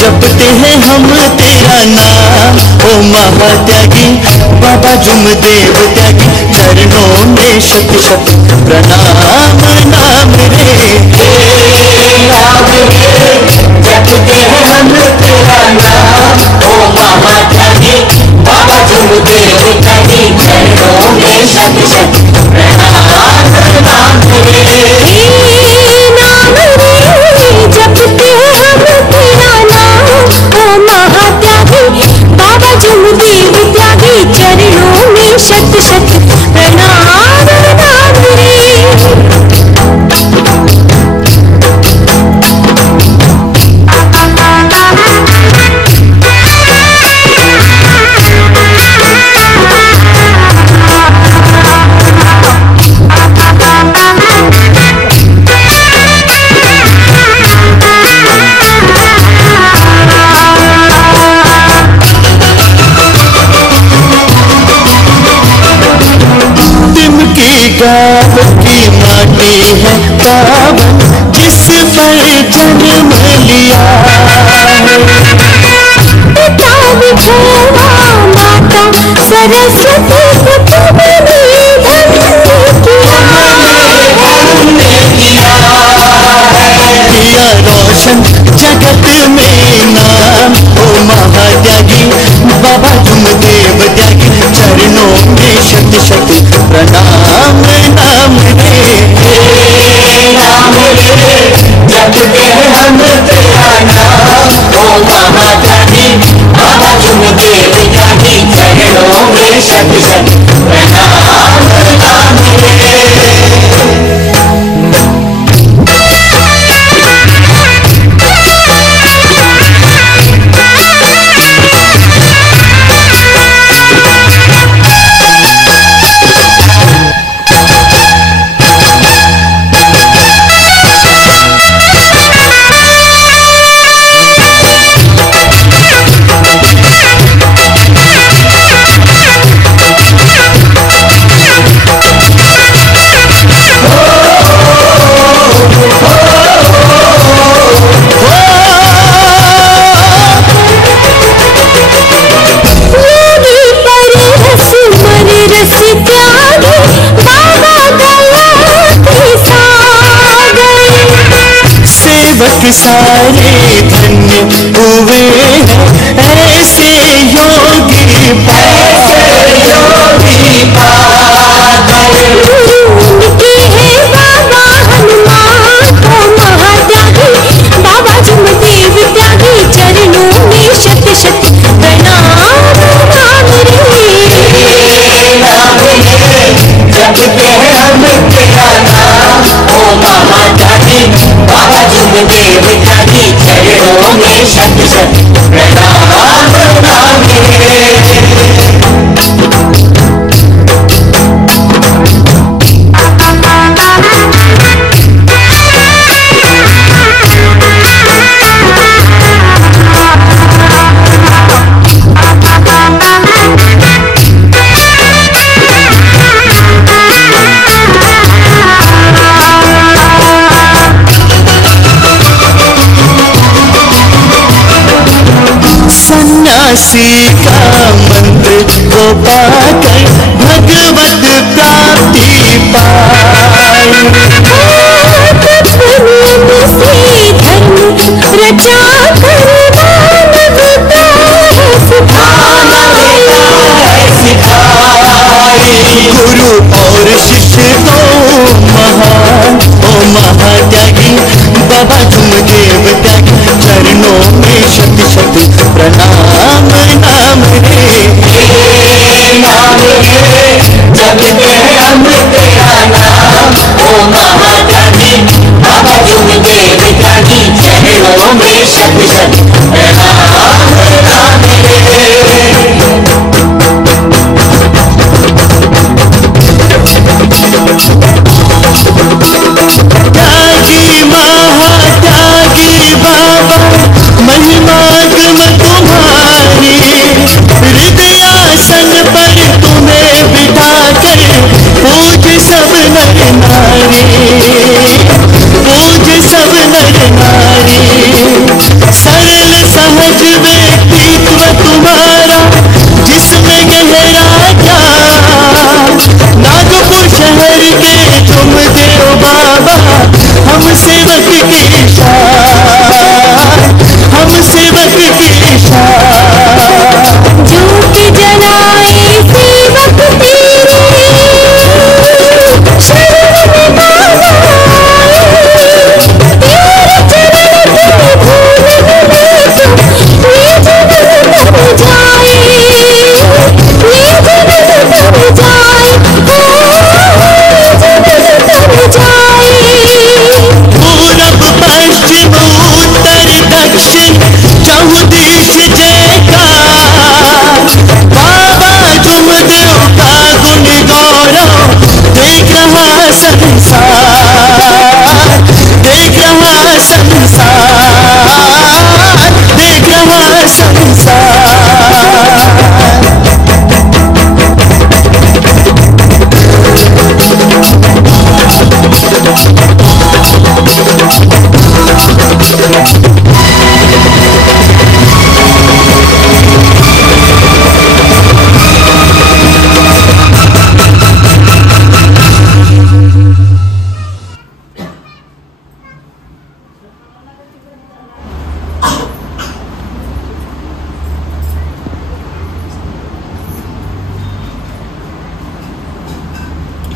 जपते हैं हम तेरा नाम, ओ महात्यागी बाबा जुमदेव त्यागी, चरणों में शत शत प्रणाम। नाम रे नाम रे, जपते हैं हम तेरा नाम, ओ महात्यागी बाबा जुमदेव त्यागी, चरणों में शत शत प्रणाम। नाम रे नाम रे, जपते हैं हम तेरा नाम, ओ महात्यागी बाबा जुमदेव त्यागी, चरणों में शत शत प्रणाम। नाम रे गाँव की माटी है पावन, जिस पर जन्म लिया पिता विठोबा माता सरस्वती को तुमने धन्य किया रोशन जगत में नाम, ओ महात्यागी बाबा जुमदेव त्यागी, चरणों में शत शत प्रणाम। नाम रे नाम रे, जपते हैं हम तेरा नाम, ओ महात्यागी बाबा जुमदेव त्यागी, चरणों में शत शत प्रणाम। नाम रे सारे धन्य हुए हैं, ऐसे योगी उनके हैं बाबा हनुमान, ओ महात्यागी बाबा जुमदेव त्यागी, चरणों में शत शत प्रणाम। नाम रे नाम रे, जपते हैं हम तेरा नाम, ओ महात्यागी बाबा जुमदेव त्यागी, चरणों में शत शत प्रणाम। नाम रे सन्यासी का मंत्र को पाकर भगवत प्राप्ति पाई, से धर्म रचा कर मानवता सिखाई, गुरु और शिष्य को महान, ओ महात्यागी बाबा जुमदेव त्यागी, चरणों में शत शत प्रणाम। नाम रे नाम रे,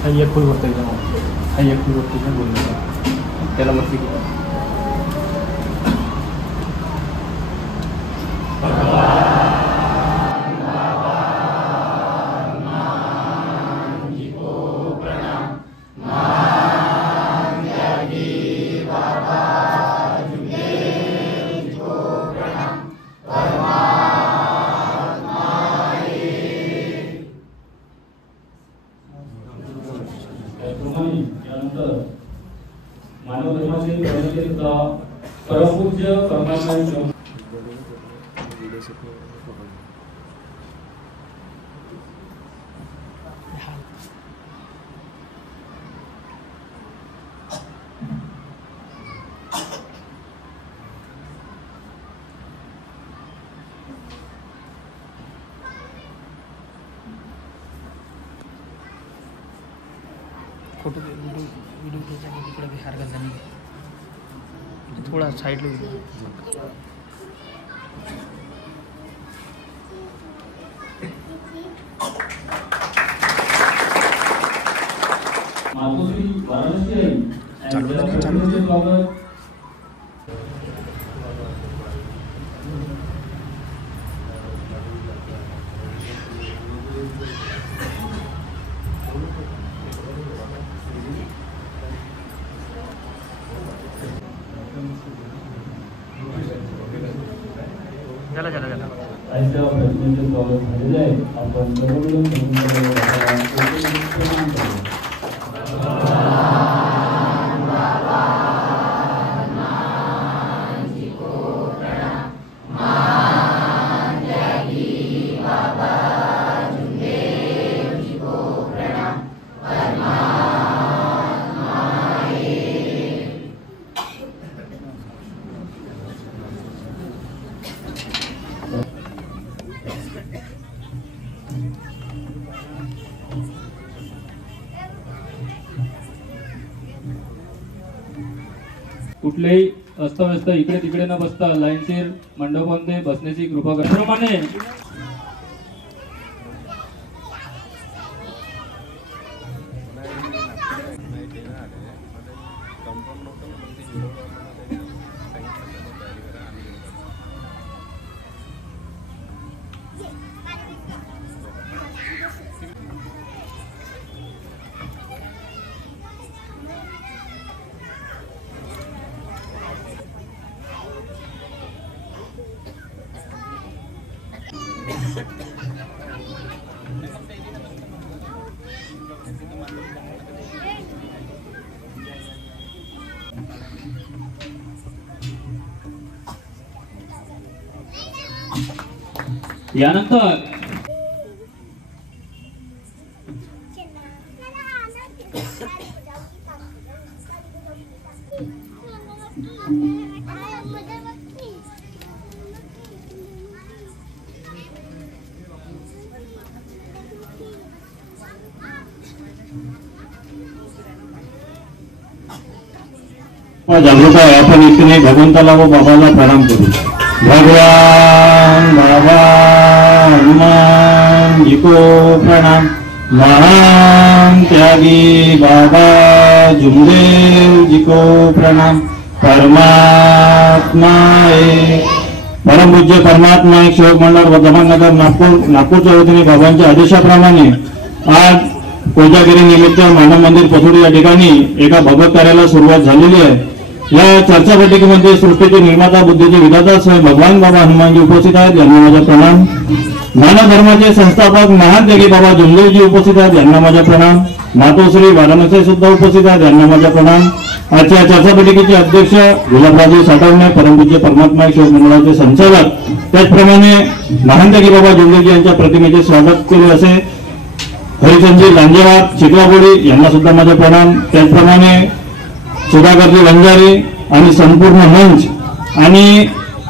एक फुल वरती बोललो त्याला वरती यानंतर मानव धर्माचे परमपूज्य परमात्मा फोटो वीडियो इकडे बिहार का जाने थोड़ा साइड लो मातोश्री वाराणसी स्वागत चला चला चला ऐसा प्रतिनिधित्व स्वागत झालेले आहे आपण सर्वजण कुठलेही अस्तव्यस्त इकडे तिकडे न बसता लाईनशीर मंडपामध्ये बसण्याची कृपा करा. यानंतर जागृत आहे. आपण इथे भगवंताला व बाबाला प्रणाम करू. भगवान बाबा हनुमान जी को प्रणाम. महान त्यागी बाबा जुमदेव जी को प्रणाम. परमात्मा एक परमपूज्य परमात्मा एक सेवक मंडळ वर्धमान नगर नागपूरच्या वतीने बाबांच्या आदेशाप्रमाणे आज कोजागिरी निमित्त मानव मंदिर पसोडी या ठिकाणी एका भगवत कार्याला सुरुवात झालेली आहे. या चर्चा बैठकीमध्ये सृष्टीचे निर्माता बुद्धीचे विधाता सह भगवान बाबा हनुमानजी उपस्थित आहेत, यांना माझा प्रणाम. मानव धर्माचे संस्थापक महान त्यागी बाबा जुमदेवजी उपस्थित आहेत, यांना माझा प्रणाम. मातोश्री वाराणसी सुद्धा उपस्थित आहेत, यांना माझा प्रणाम. आजच्या चर्चा बैठकीचे अध्यक्ष गुलाबरावजी साठवणे परमपूज्य परमात्मा सेवक मंडळाचे संचालक, त्याचप्रमाणे महान त्यागी बाबा जुमदेवजी यांच्या प्रतिमेचे स्वागत केले असे हरिचंदजी लांजेवार चिखलाबोडी यांना सुद्धा माझा प्रणाम. त्याचप्रमाणे सुधाकरजी वंजारी आणि संपूर्ण मंच आणि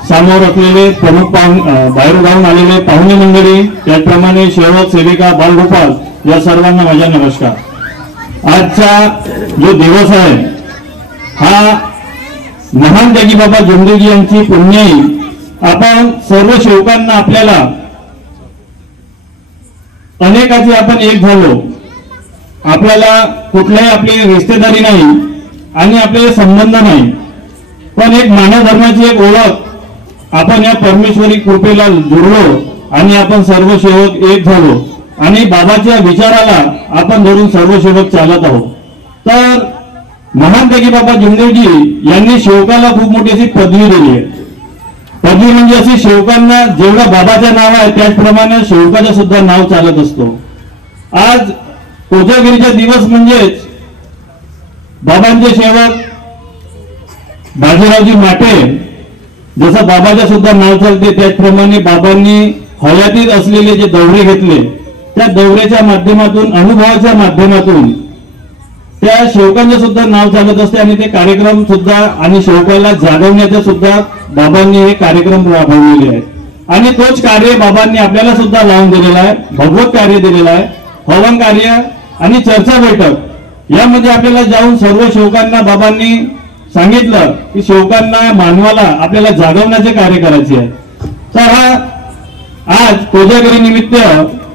समोर असलेले प्रमुख बाहेरून आलेले पाहुणे मंडळी, त्याचप्रमाणे सेवक सेविका बालगोपाल या सर्वांना माझा नमस्कार. आजचा जो दिवस आहे हा महान त्यागी बाबा जुमदेवजी यांची पुण्याई. आपण सर्व सेवकांना आपल्याला अनेकाचे आपण एक झालो आपल्याला कुठल्याही आपली रिश्तेदारी नाही आणि आपले संबंध नाही, पण एक मानव धर्माची एक ओळख आपण या परमेश्वरी कृपेला जुळलो आणि आपण सर्व सेवक एक झालो आणि बाबाच्या विचाराला आपण धरून सर्व सेवक चालत आहोत. तर महान त्यागी बाबा जुमदेवजी यांनी सेवकाला खूप मोठी अशी पदवी दिली आहे. पदवी म्हणजे अशी सेवकांना जेवढं बाबाचं नाव आहे त्याचप्रमाणे सेवकाचं सुद्धा नाव चालत असतो. आज कोजागिरीचा दिवस म्हणजेच बाबांचे सेवक बाजीरावजी माटे जसं बाबाच्या सुद्धा नाव चालते त्याचप्रमाणे बाबांनी हयातीत असलेले जे दौरे घेतले त्या दौऱ्याच्या माध्यमातून अनुभवाच्या माध्यमातून त्या सेवकांचे सुद्धा नाव चालत असते आणि ते कार्यक्रम सुद्धा आणि सेवकाला जागवण्याचे सुद्धा बाबांनी हे कार्यक्रम राबवलेले आहेत. आणि तोच कार्य बाबांनी आपल्याला सुद्धा लावून दिलेला आहे. भगवत कार्य दिलेलं आहे, हवन कार्य आणि चर्चा बैठक यामध्ये आपल्याला जाऊन सर्व सेवकांना बाबांनी सांगितलं की सेवकांना मानवाला आपल्याला जागवण्याचे कार्य करायचे आहे. तर हा आज कोजागिरी निमित्त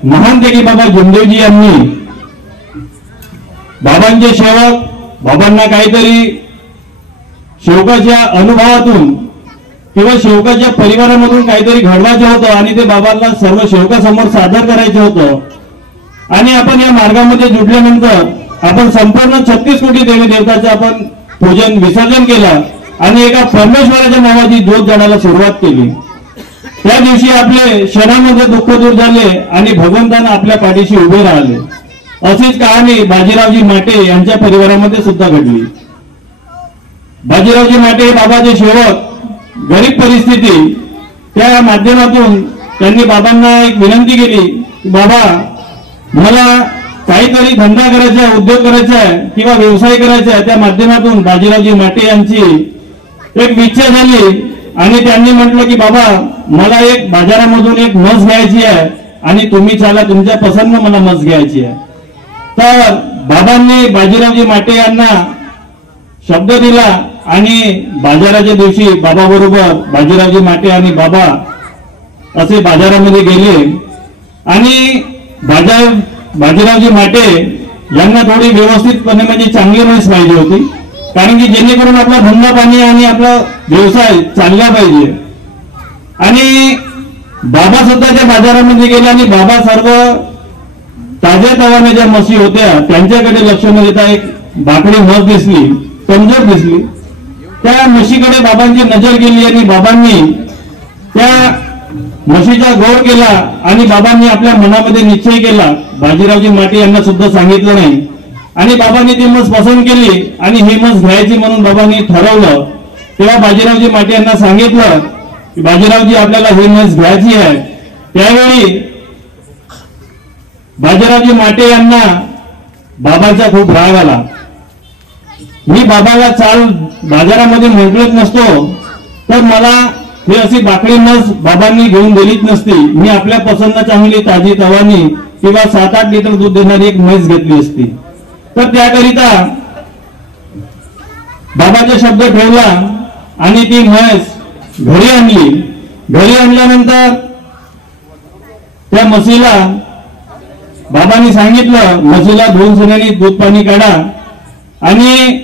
महान त्यागी बाबा जुमदेवजी यांनी बाबांचे सेवक बाबांना काहीतरी सेवकाच्या अनुभवातून किंवा सेवकाच्या परिवारामधून काहीतरी घडवायचं होतं आणि ते बाबांना सर्व सेवकासमोर सादर करायचं होतं. आणि आपण या मार्गामध्ये जुडल्यानंतर आपण संपूर्ण 36 कोटी देवी देवताचं आपण पूजन विसर्जन केलं आणि एका परमेश्वराच्या नावाची ज्योत जाळायला सुरुवात केली. त्या दिवशी आपले क्षणामध्ये दुःख दूर झाले आणि भगवंतांना आपल्या पाठीशी उभे राहिले. अशीच कहाणी बाजीरावजी माटे यांच्या परिवारामध्ये सुद्धा घडली. बाजीरावजी माटे बाबाचे सेवक, गरीब परिस्थिती, त्या माध्यमातून त्यांनी बाबांना एक विनंती केली की बाबा मला काहीतरी धंदा करायचा आहे, उद्योग करायचा आहे किंवा व्यवसाय करायचा आहे. त्या माध्यमातून बाजीरावजी माटे यांची एक इच्छा झाली आणि त्यांनी म्हटलं की बाबा मला एक बाजारामधून एक म्हस घ्यायची आहे आणि तुम्ही चाला, तुमच्या पसंत मला म्हस घ्यायची आहे. तर बाबांनी बाजीरावजी माटे यांना शब्द दिला आणि बाजाराच्या दिवशी बाबा बरोबर बाजीरावजी माटे आणि बाबा असे बाजारामध्ये गेले आणि बाजीरावजी माटे यांना थोडी व्यवस्थितपणे म्हणजे चांगली म्हैस पाहिजे होती, कारण की जेणेकरून आपला धंदा पाणी आणि आपला व्यवसाय चालला पाहिजे. आणि बाबा सुद्धा त्या बाजारामध्ये गेले आणि बाबा सर्व ताज्या तवाने ज्या म्हशी होत्या त्यांच्याकडे लक्ष न देता एक बाकडी म्हस दिसली, कमजोर दिसली. त्या म्हशीकडे बाबांची नजर गेली आणि बाबांनी त्या म्हशीचा गौर केला आणि बाबांनी आपल्या मनामध्ये निश्चय केला. बाजीरावजी माटे यांना सुद्धा सांगितलं नाही आणि बाबांनी ती म्हस पसंत केली आणि ही म्हस घ्यायची म्हणून बाबांनी ठरवलं. तेव्हा बाजीरावजी माटे यांना सांगितलं की बाजीरावजी आपल्याला ही म्हस घ्यायची आहे. त्यावेळी बाजीरावजी माटे यांना बाबांचा खूप राग आला. मी बाबाला चाल बाजारामध्ये म्हटलंच नसतो तर मला ही अशी बाकडी म्हस बाबांनी घेऊन दिलीच नसती. मी आपल्या पसंत चांगली ताजी तवानी किंवा 7-8 लिटर दूध देणारी एक म्हैस घेतली असती. तर त्याकरिता बाबाचा शब्द ठेवला आणि ती म्हैस घरी आणली. घरी आणल्यानंतर त्या म्हशीला बाबांनी सांगितलं म्हशीला धुवून सुण्याने दूध पाणी काढा. आणि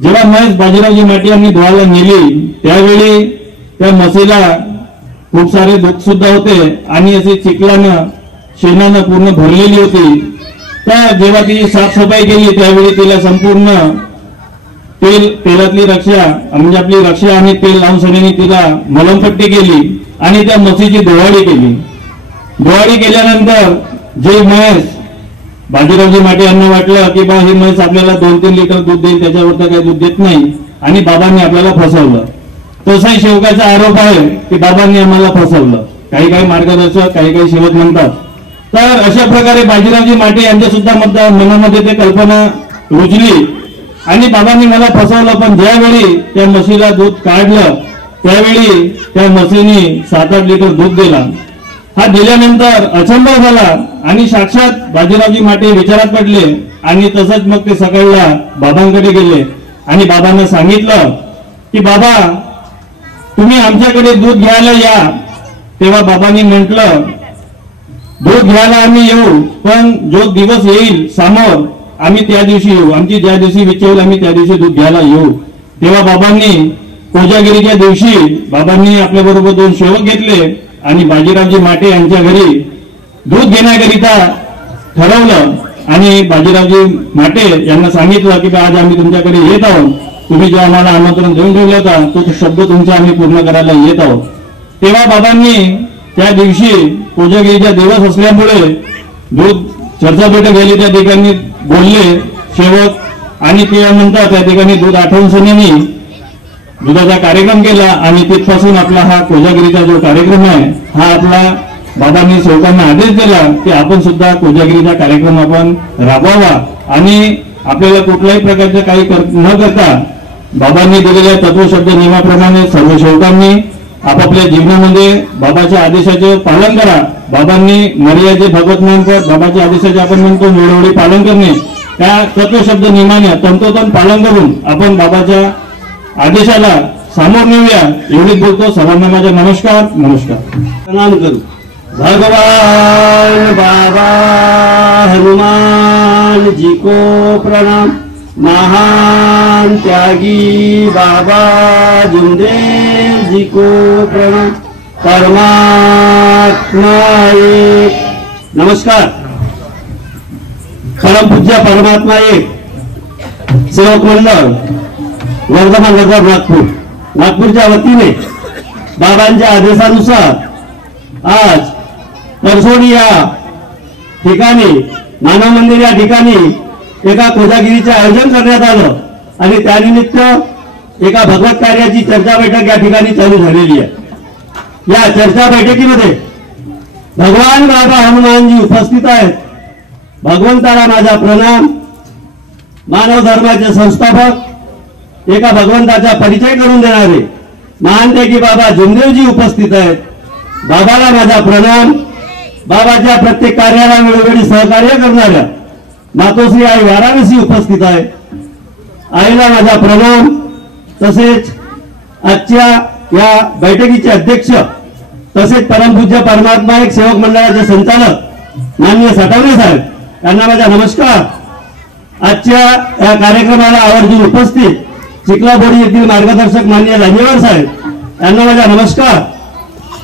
जेव्हा म्हैस बाजीरावजी माटे यांनी धुवायला नेली त्यावेळी त्या म्हशीला खूप सारे दुःख सुद्धा होते आणि असे चिखलानं शेणानं पूर्ण भरलेली होती. तर जेव्हा तिची साफसफाई केली त्यावेळी तिला संपूर्ण तेलातली रक्षा म्हणजे आपली रक्षा आणि तेल लावून सगळ्यांनी तिला मलमपट्टी केली आणि त्या म्हशीची डोहाळी केली. डोहाळी केल्यानंतर जे म्हैस बाजीरावजी माटे यांना वाटलं की बा ही म्हैस आपल्याला 2-3 लिटर दूध देईल, त्याच्यावर तर काही दूध देत नाही आणि बाबांनी आपल्याला फसवलं. तसाही सेवकाचा आरोप आहे की बाबांनी आम्हाला फसवलं. काही काही मार्गदर्शक काही सेवक म्हणतात. तर अशा प्रकारे बाजीरावजी माटे यांच्या सुद्धा मनामध्ये ते कल्पना रुजली आणि बाबांनी मला फसवलं. पण ज्यावेळी त्या म्हशीला दूध काढलं त्यावेळी त्या म्हशीने 7-8 लिटर दूध दिला. हा दिल्यानंतर अचंबा झाला आणि साक्षात बाजीरावजी माटे विचारात पडले आणि तसंच मग ते सकाळला बाबांकडे गेले आणि बाबांना सांगितलं की बाबा तुम्ही आमच्याकडे दूध घ्यायला या. तेव्हा बाबांनी म्हटलं दूध घ्यायला आम्ही येऊ, पण जो दिवस येईल समोर आम्ही त्या दिवशी येऊ, आमची ज्या दिवशी इच्छा होईल आम्ही त्या दिवशी दूध घ्यायला येऊ. तेव्हा बाबांनी कोजागिरीच्या दिवशी बाबांनी आपल्या बरोबर 2 सेवक घेतले आणि बाजीरावजी माटे यांच्या घरी दूध घेण्याकरिता ठरवलं. आणि बाजीरावजी माटे यांना सांगितलं की आज आम्ही तुमच्याकडे येत आहोत, तुम्ही जो आम्हाला आमंत्रण देऊन ठेवलं होता तो शब्द तुमचा आम्ही पूर्ण करायला येत आहोत. तेव्हा बाबांनी त्या दिवशी कोजागिरीचा दिवस असल्यामुळे दूध चर्चा बैठक झाली, त्या ठिकाणी बोलले सेवक आणि त्यानंतर त्या ठिकाणी दूध आठवण सनेनी दुधाचा कार्यक्रम केला आणि तिथपासून आपला हा कोजागिरीचा जो कार्यक्रम आहे हा आपला बाबांनी सेवकांना आदेश दिला की आपण सुद्धा कोजागिरीचा कार्यक्रम आपण राबवावा आणि आपल्याला कुठल्याही प्रकारचं काही न करता बाबांनी दिलेल्या तत्वशब्द नियमाप्रमाणे सर्व सेवकांनी आपापल्या जीवनामध्ये बाबाच्या आदेशाचे पालन करा. बाबांनी मर्यादेचे भगवत मानकर बाबाच्या आदेशाचे आपण म्हणतो वेळोवेळी पालन करणे, त्या तत्वशब्द नियमाने तंतोतंत पालन करून आपण बाबाच्या आदेशाला सामोर नेऊया. एवढीच बोलतो. सर्वांना माझा नमस्कार. प्रणाम करू. भगवान बाबा हनुमान जी को प्रणाम. महान त्यागी बाबा जुमदेव जी को प्रणाम. परमात्मा एक. नमस्कार. परमपूज्य परमात्मा एक सेवक मंडळ वर्धमान नगर नागपूरच्या वतीने बाबांच्या आदेशानुसार आज परसोडी या ठिकाणी मानव मंदिर या ठिकाणी एका कोजागिरीचे आयोजन करण्यात आलं आणि त्यानिमित्त एका भगवत कार्याची चर्चा बैठक या ठिकाणी चालू झालेली आहे. या चर्चा बैठकीमध्ये भगवान बाबा हनुमानजी उपस्थित आहेत. भगवंताला माझा प्रणाम. मानव धर्माचे संस्थापक एका भगवंताचा परिचय करून देणारे महानतेगी बाबा जुमदेवजी उपस्थित आहेत. बाबाला माझा प्रणाम. बाबाच्या प्रत्येक कार्याला वेळोवेळी सहकार्य करणाऱ्या मातोश्री आई वाराणसी उपस्थित आहे. आईला माझा प्रणाम. तसेच आजच्या या बैठकीचे अध्यक्ष तसेच परमपूज्य परमात्मा एक सेवक मंडळाचे संचालक माननीय साठवणे साहेब यांना माझा नमस्कार. आजच्या या कार्यक्रमाला आवर्जून उपस्थित चिखलाबोडी येथील मार्गदर्शक माननीय लांजेवार साहेब यांना माझा नमस्कार.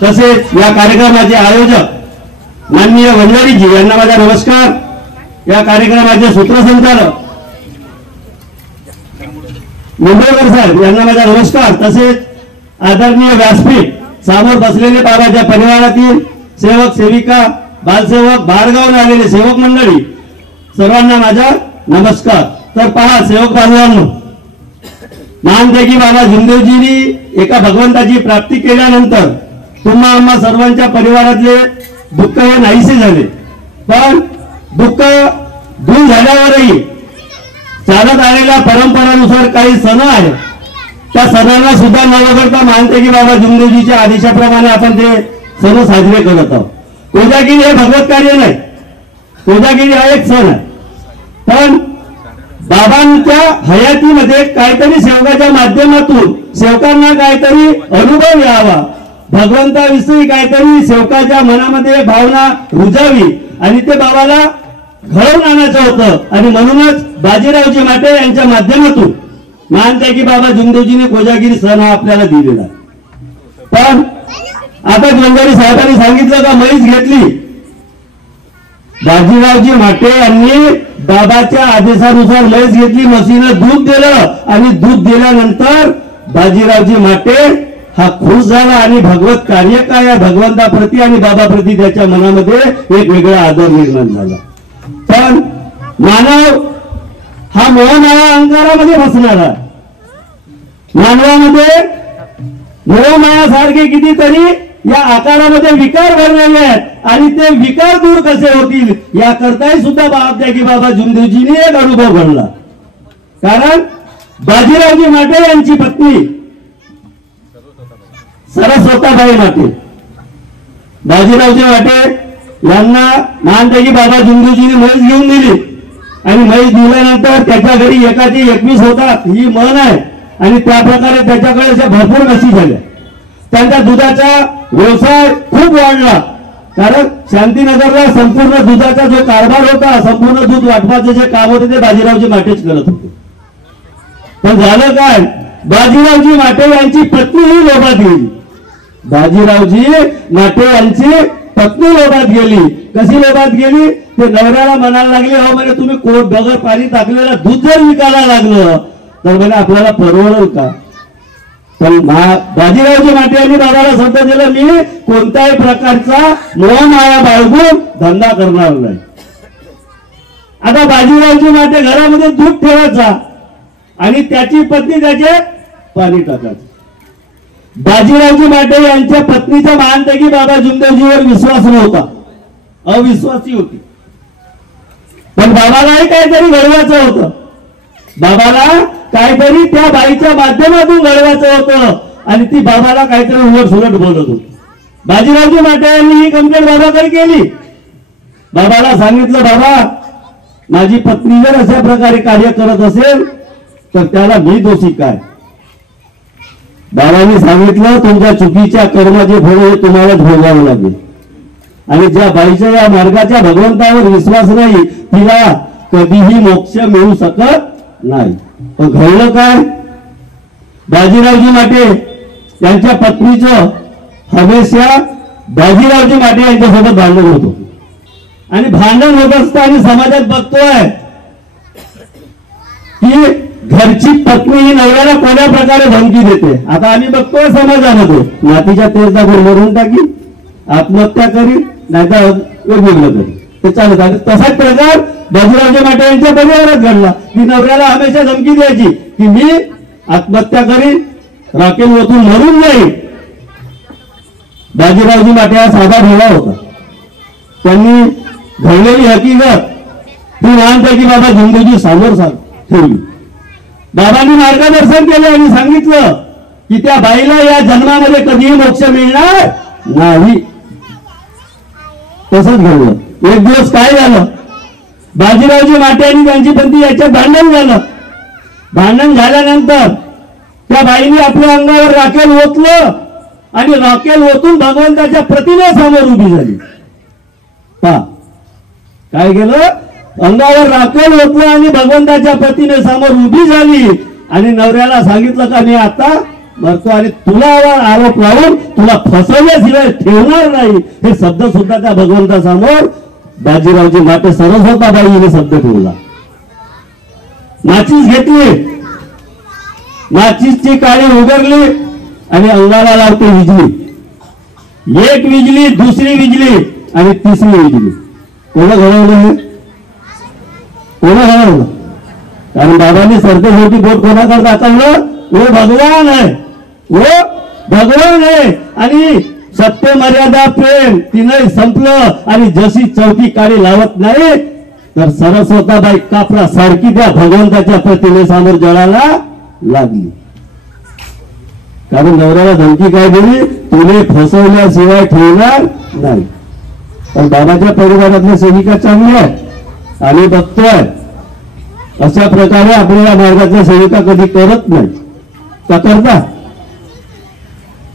तसेच या कार्यक्रमाचे आयोजक माननीय वंजारीजी यांना माझा नमस्कार. या कार्यक्रमाचे सूत्रसंचालक मुंबईकर साहेब यांना माझा नमस्कार. तसेच आदरणीय व्यासपीठ समोर बसलेले बाबाच्या परिवारातील सेवक सेविका बालसेवक बाहेरगावून आलेले सेवक मंडळी सर्वांना माझा नमस्कार. तर पहा सेवक बांधवांनो, महानतेगी बाबा जुमदेवजींनी एका भगवंताची प्राप्ती केल्यानंतर तुम्हा आम्हा सर्वांच्या परिवारातले दुःख हे नाहीसे झाले. पण दुःख दूर झाल्यावरही चालत आलेल्या परंपरानुसार काही सण आहेत. त्या सणांना सुद्धा न वगळता महानतेगी बाबा जुमदेवजीच्या आदेशाप्रमाणे आपण ते सण साजरे करत आहोत. कोजागिरी हे भगवत कार्य नाही. कोजागिरी हा एक सण आहे. पण बाबांच्या हयातीमध्ये काहीतरी सेवकाच्या माध्यमातून सेवकांना काहीतरी अनुभव यावा, भगवंताविषयी काहीतरी सेवकाच्या मनामध्ये भावना रुजावी आणि ते बाबाला घडवून आणायचं होतं. आणि म्हणूनच बाजीरावजी माटे यांच्या माध्यमातून महानतेगी बाबा जुमदेवजीने कोजागिरी सण हा आपल्याला दिलेला. पण आता गंगारी साहेबांनी सांगितलं का म्हैस घेतली. बाजीरावजी माटे यांनी बाबाच्या आदेशानुसार म्हैस घेतली, म्हशीनं दूध दिलं आणि दूध दिल्यानंतर बाजीरावजी माटे हा खुश झाला आणि भगवत कार्य काय या भगवंताप्रती आणि बाबाप्रती त्याच्या मनामध्ये एक वेगळा आदर निर्माण झाला. पण मानव हा मोहमाया अहंकारामध्ये फसणारा. मानवामध्ये मोहमायासारखे कितीतरी या आकारामध्ये विकार भरलेले आहेत आणि ते विकार दूर कसे होतील याकरताही सुद्धा महानतेगी बाबा जुमदेवजीने एक अनुभव घडला. कारण बाजीरावजी माटे यांची पत्नी सरस्वताबाई माटे, बाजीरावजी माटे यांना महानतेगी बाबा जुमदेवजीने म्हैस घेऊन दिली आणि म्हैस दिल्यानंतर त्याच्या घरी एकाची 21 होतात ही म्हण आहे आणि त्या प्रकारे त्याच्याकडे अशा भरपूर म्हशी झाल्या. त्यांचा दुधाचा व्यवसाय खूप वाढला कारण शांतीनगरला संपूर्ण दुधाचा जो कारभार होता, संपूर्ण दूध वाटपाचे जे काम होते ते बाजीरावजी माटेच करत होते. पण झालं काय, बाजीरावजी माटे यांची पत्नी ही लोभात गेली. बाजीरावजी माटे यांची पत्नी लोभात गेली. कशी लोभात गेली, ते नवऱ्याला म्हणायला लागले, हो म्हणे तुम्ही बगर पाणी टाकलेलं दूध जर विकायला लागलं तर म्हणे आपल्याला परवडेल का. पण बाजीरावजी माटे यांनी बाबाला शब्द दिला, मी कोणत्याही प्रकारचा मोहमाया बाळगून धंदा करणार नाही. आता बाजीरावजी माटे घरामध्ये दूध ठेवायचा आणि त्याची पत्नी त्याचे पाणी टाकायचं. बाजीरावजी माटे यांच्या पत्नीच्या महानपैकी बाबा जुमदेवजीवर विश्वास नव्हता, अविश्वासी होती. पण बाबालाही काहीतरी घडवायचं होतं. बाबाला काहीतरी त्या बाईच्या माध्यमातून घडवायचं होतं आणि ती बाबाला काहीतरी उलट सुलट बोलत होती. बाजीरावजी माटे यांनी ही कंप्लेंट बाबाकडे केली. बाबाला सांगितलं, बाबा माझी पत्नी जर अशा प्रकारे कार्य करत असेल तर त्याला मी दोषी काय. बाबांनी सांगितलं, तुमच्या चुकीच्या कर्माचे फळ हे तुम्हाला भोगावं लागेल आणि ज्या बाईच्या या मार्गाच्या भगवंतावर विश्वास नाही तिला कधीही मोक्ष मिळू शकत नाही. पण घडलं काय, बाजीरावजी माटे यांच्या पत्नीचं हमेशा बाजीरावजी माटे यांच्यासोबत भांडण होतं आणि भांडण होत असताना समाजात बघतोय की घरची पत्नी ही नवऱ्याला कोण्या प्रकारे धमकी देते. आता आम्ही बघतोय समाजामध्ये, नातीच्या तेजचा गुण मरून टाकी, आत्महत्या करी, नाहीतर वेगवेगळं करी, ते चालत आहे. तसाच प्रकार बाजीरावजी माटे यांच्या परिवारात घडला की नवऱ्याला हमेशा धमकी द्यायची की मी आत्महत्या करीन, राखेल ओतून मरून जाईल. बाजीरावजी माटे हा साधा भोळा होता. त्यांनी घडलेली हकीकत ती लहानपैकी बाबा जुमदेवजी समोर ठेवली. बाबांनी मार्गदर्शन केले आणि सांगितलं की त्या बाईला या जन्मामध्ये कधीही मोक्ष मिळणार नाही. तसंच घडलं. एक दिवस काय झालं, बाजीरावजी माटे आणि त्यांची पत्नी याच्यात भांडण झालं. भांडण झाल्यानंतर त्या बाईने आपल्या अंगावर राखेल ओतलं आणि राखेल ओतून भगवंताच्या प्रतिमेसमोर उभी झाली. पहा काय केलं, अंगावर राखेल ओतलं आणि भगवंताच्या प्रतिमेसमोर उभी झाली आणि नवऱ्याला सांगितलं का मी आता मरतो आणि तुला आरोप लावून तुला फसवल्याशिवाय ठेवणार नाही. हे शब्द सुद्धा त्या भगवंतासमोर बाजीरावजी माटे सरस्वताबाईने शब्द ठेवला. माचीस घेतली, माचीसची काळी उघडली आणि अंगाला लावते विजली. एक विजली, दुसरी विजली आणि तिसरी विजली. कोणा घडवलं, कोणा घडवलं, कारण बाबांनी सरते शेवटी बोट कोणाकडे दाखवलं, वो भगवान है, वो भगवान है. आणि सत्य मर्यादा प्रेम तिने संपलं आणि जशी चौथी काळी लावत नाही तर सरस्वताबाई कापरा सारखी त्या भगवंताच्या प्रतिमेसमोर जळायला लागली. कारण नवऱ्याला धमकी काय दिली, तुने फसवल्याशिवाय ठेवणार नाही. पण बाबाच्या परिवारातल्या सेविका चांगल्या आहेत आणि बघतोय अशा प्रकारे आपल्याला मार्गातल्या सेविका कधी करत नाही का,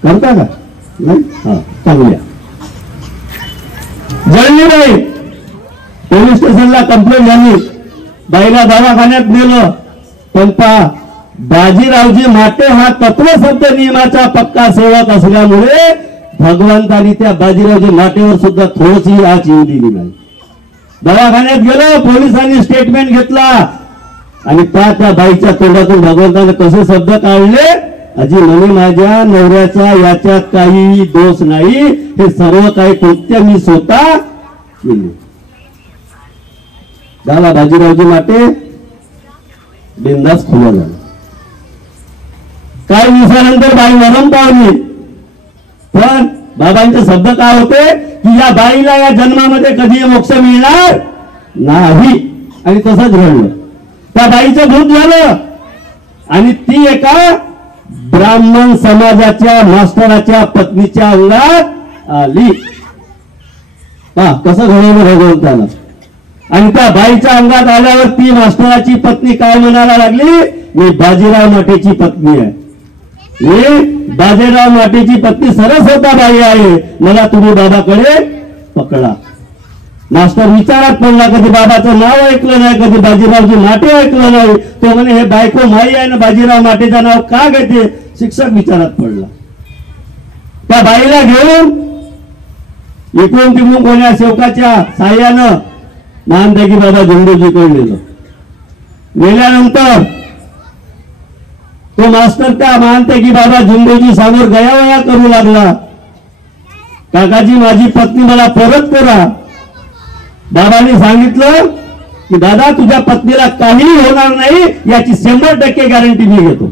करता का नाही. हा चांगल्या जळलीबाई पोलीस स्टेशनला कंप्लेंट झाली, बाईला दवाखान्यात नेलं. पण पहा बाजीरावजी माटे हा तत्वशब्द नियमाचा पक्का सेवक असल्यामुळे भगवंतानी त्या बाजीरावजी माटेवर सुद्धा थोडीशी आच येऊ दिली नाही. दवाखान्यात गेलो, पोलिसांनी स्टेटमेंट घेतला आणि त्या बाईच्या तोंडातून भगवंताने कसे शब्द काढले, अजी म्हणे माझ्या नवऱ्याचा याच्यात काही दोष नाही, हे सर्व काही कृत्य मी स्वतः केले. झाला बाजीरावजी माटे बिंदास खुला झाला. काही दिवसानंतर बाई मरण पावली. पण बाबांचे शब्द काय होते की या बाईला या जन्मामध्ये कधी मोक्ष मिळणार नाही. आणि तसंच घडलं. त्या बाईचं भूत झालं आणि ती एका ब्राह्मण समाजाच्या मास्टराच्या पत्नीच्या अंगात आली. पहा कसं घडवलं भगवंतानं. आणि त्या बाईच्या अंगात आल्यावर ती मास्टराची पत्नी काय म्हणायला लागली, मी बाजीराव माटेची पत्नी आहे, मी बाजीराव माटेची पत्नी सरस्वताबाई आहे, मला तुम्ही बाबाकडे पकडा. मास्तर विचारात पडला, कधी बाबाचं नाव ऐकलं नाही, कधी बाजीरावची माटे ऐकलं नाही. तो म्हणे हे बायको माई आहे ना, बाजीराव माटेचं नाव का घेते. शिक्षक विचारात पडला. त्या बाईला घेऊन इकडून तिकडून कोण्या सेवकाच्या साह्यानं महानत्यागी बाबा झुंबूजीकडे नेलं. गेल्यानंतर तो मास्तर त्या महानत्यागी बाबा झुंबूजी समोर गयावया करू लागला. काकाजी माझी पत्नी मला परत करा. बाबांनी सांगितलं की दादा तुझ्या पत्नीला काहीही होणार नाही, याची 100% गॅरंटी मी घेतो.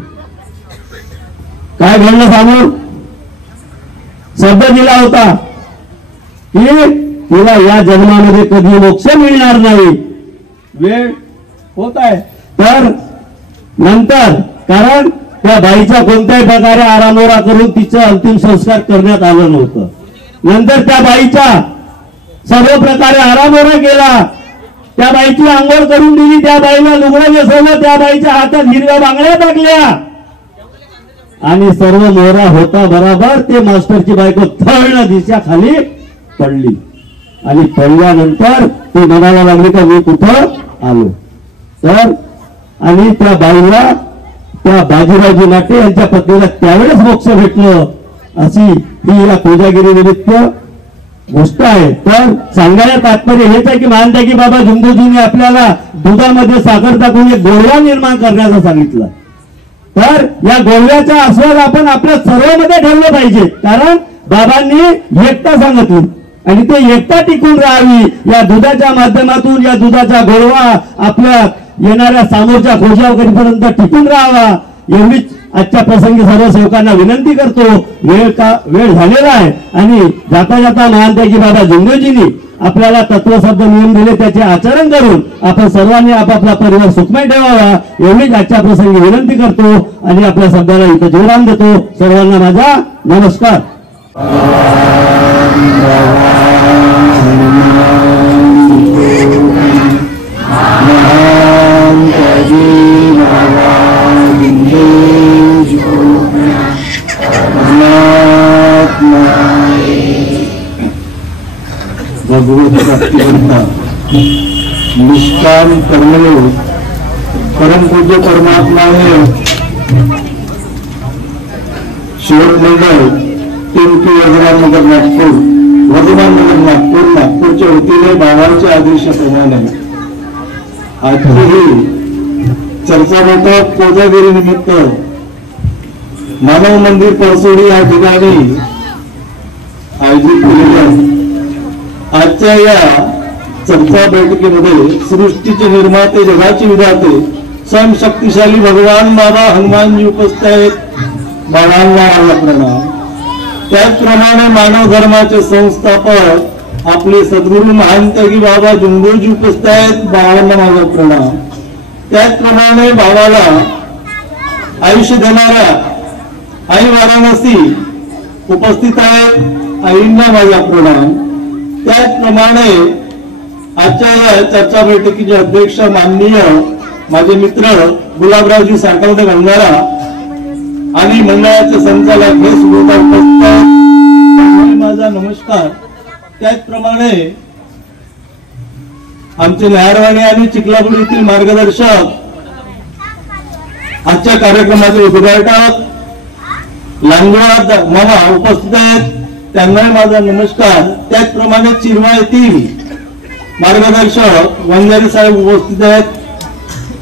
काय घडलं समोर. शब्द दिला होता की तिला या जन्मामध्ये कधी मोक्ष मिळणार नाही. वेळ होत आहे तर नंतर, कारण त्या बाईचा कोणत्याही प्रकारे आरामोरा करून तिचं अंतिम संस्कार करण्यात आलं नव्हतं. नंतर त्या बाईचा सर्व प्रकारे आरामोरा केला. त्या बाईची आंघोळ करून दिली, त्या बाईला लुगडं नेसवलं, त्या बाईच्या हातात हिरव्या बांगड्या टाकल्या आणि सर्व मोहरा होता बरोबर ते मास्टरची बायको थळण दिशा खाली पडली. आणि पडल्यानंतर ती म्हणायला लागली का मी कुठं आलो. तर आणि त्या बाईला, त्या बाजीरावजी माटे यांच्या पत्नीला त्यावेळेस मोक्ष भेटलं. अशी ही या कोजागिरी निमित्त गोष्ट आहे. तर सांगायला तात्पर्य हेच आहे की महानत्यागी बाबा झुंबूजीने आपल्याला दुधामध्ये साखर टाकून एक गोडवा निर्माण करण्याचं सांगितलं. तर या गोडव्याचा आस्वाद आपण आपल्या सर्वांमध्ये ठेवलं पाहिजे. कारण बाबांनी एकता सांगितली आणि ते एकता टिकून राहावी. या दुधाच्या माध्यमातून या दुधाचा गोडवा आपल्या येणाऱ्या समोरच्या खोजावकरीपर्यंत टिकून राहावा, एवढीच आजच्या प्रसंगी सर्व सेवकांना विनंती करतो. वेळ झालेला आहे आणि जाता जाता महानत्यागी बाबा झुंबूजींनी आपल्याला तत्वशब्द नियम दिले, त्याचे आचरण करून आपण सर्वांनी आपापला परिवार सुखमय ठेवावा, एवढीच आजच्या प्रसंगी विनंती करतो आणि आपल्या शब्दाला इथं विराम देतो. सर्वांना माझा नमस्कार. भगवत प्राप्तिकर्ता निष्काम कर्मयोग परम पूज्य परमात्माने शिवक मंडळ टिमकी वर्धमाननगर नागपूरच्या वतीने बाबांच्या आदेशाप्रमाणे आजची ही चर्चा बैठक कोजागिरी निमित्त मानव मंदिर परसोडी या ठिकाणी आयोजित केलेली आहे. आजच्या या चर्चा बैठकीमध्ये सृष्टीचे निर्माते, जगाचे विधाते, स्वयं शक्तिशाली भगवान बाबा हनुमानजी उपस्थित आहेत. बाबांना माझा प्रणाम. त्याचप्रमाणे मानव धर्माचे संस्थापक आपले सद्गुरू महानत्यागी बाबा झुंबूजी उपस्थित आहेत. बाबांना माझा प्रणाम. त्याचप्रमाणे बाबाला आयुष्य देणाऱ्या आई वाराणसी उपस्थित आहेत. आईंना माझा प्रणाम. त्याचप्रमाणे आजच्या या चर्चा बैठकीचे अध्यक्ष माननीय माझे मित्र गुलाबरावजी साठवणे बंजारा आणि मंडळाचे संचालक हे सुद्धा उपस्थित आहेत. माझा नमस्कार. त्याचप्रमाणे आमचे न्यारवाणी आणि चिखलापूर येथील मार्गदर्शक, आजच्या कार्यक्रमाचे उद्घाटक लांगोळा मामा उपस्थित आहेत. त्यांना माझा नमस्कार. त्याचप्रमाणे चिरवा येथील मार्गदर्शक वंजारी साहेब उपस्थित आहेत.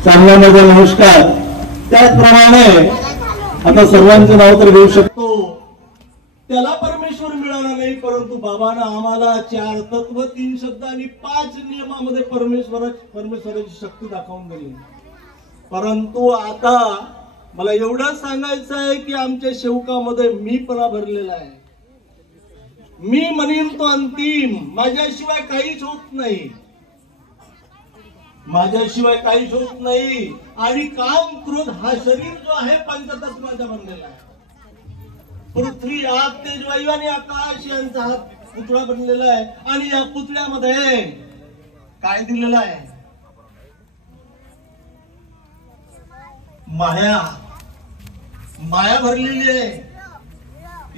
त्यांना माझा नमस्कार. त्याचप्रमाणे आता सर्वांचं नाव तर घेऊ शकतो. त्याला परमेश्वर मिळाला नाही, परंतु बाबांना आम्हाला 4 तत्व 3 शब्द आणि 5 नियमामध्ये परमेश्वराची शक्ती दाखवून दिली. परंतु आता मला एवढं सांगायचं आहे की आमच्या सेवकामध्ये मीपणा भरलेला आहे. मी म्हणेन तो अंतिम, माझ्याशिवाय काहीच होत नाही, माझ्याशिवाय काहीच होत नाही. आणि काम क्रोध हा शरीर जो आहे पंचतत्वाचा बनलेला आहे. पृथ्वी, आग, तेज, वायू आणि आकाश यांचा हा पुतळा बनलेला आहे. आणि या पुतळ्यामध्ये काय दिलेलं आहे? माया, माया भरलेली आहे.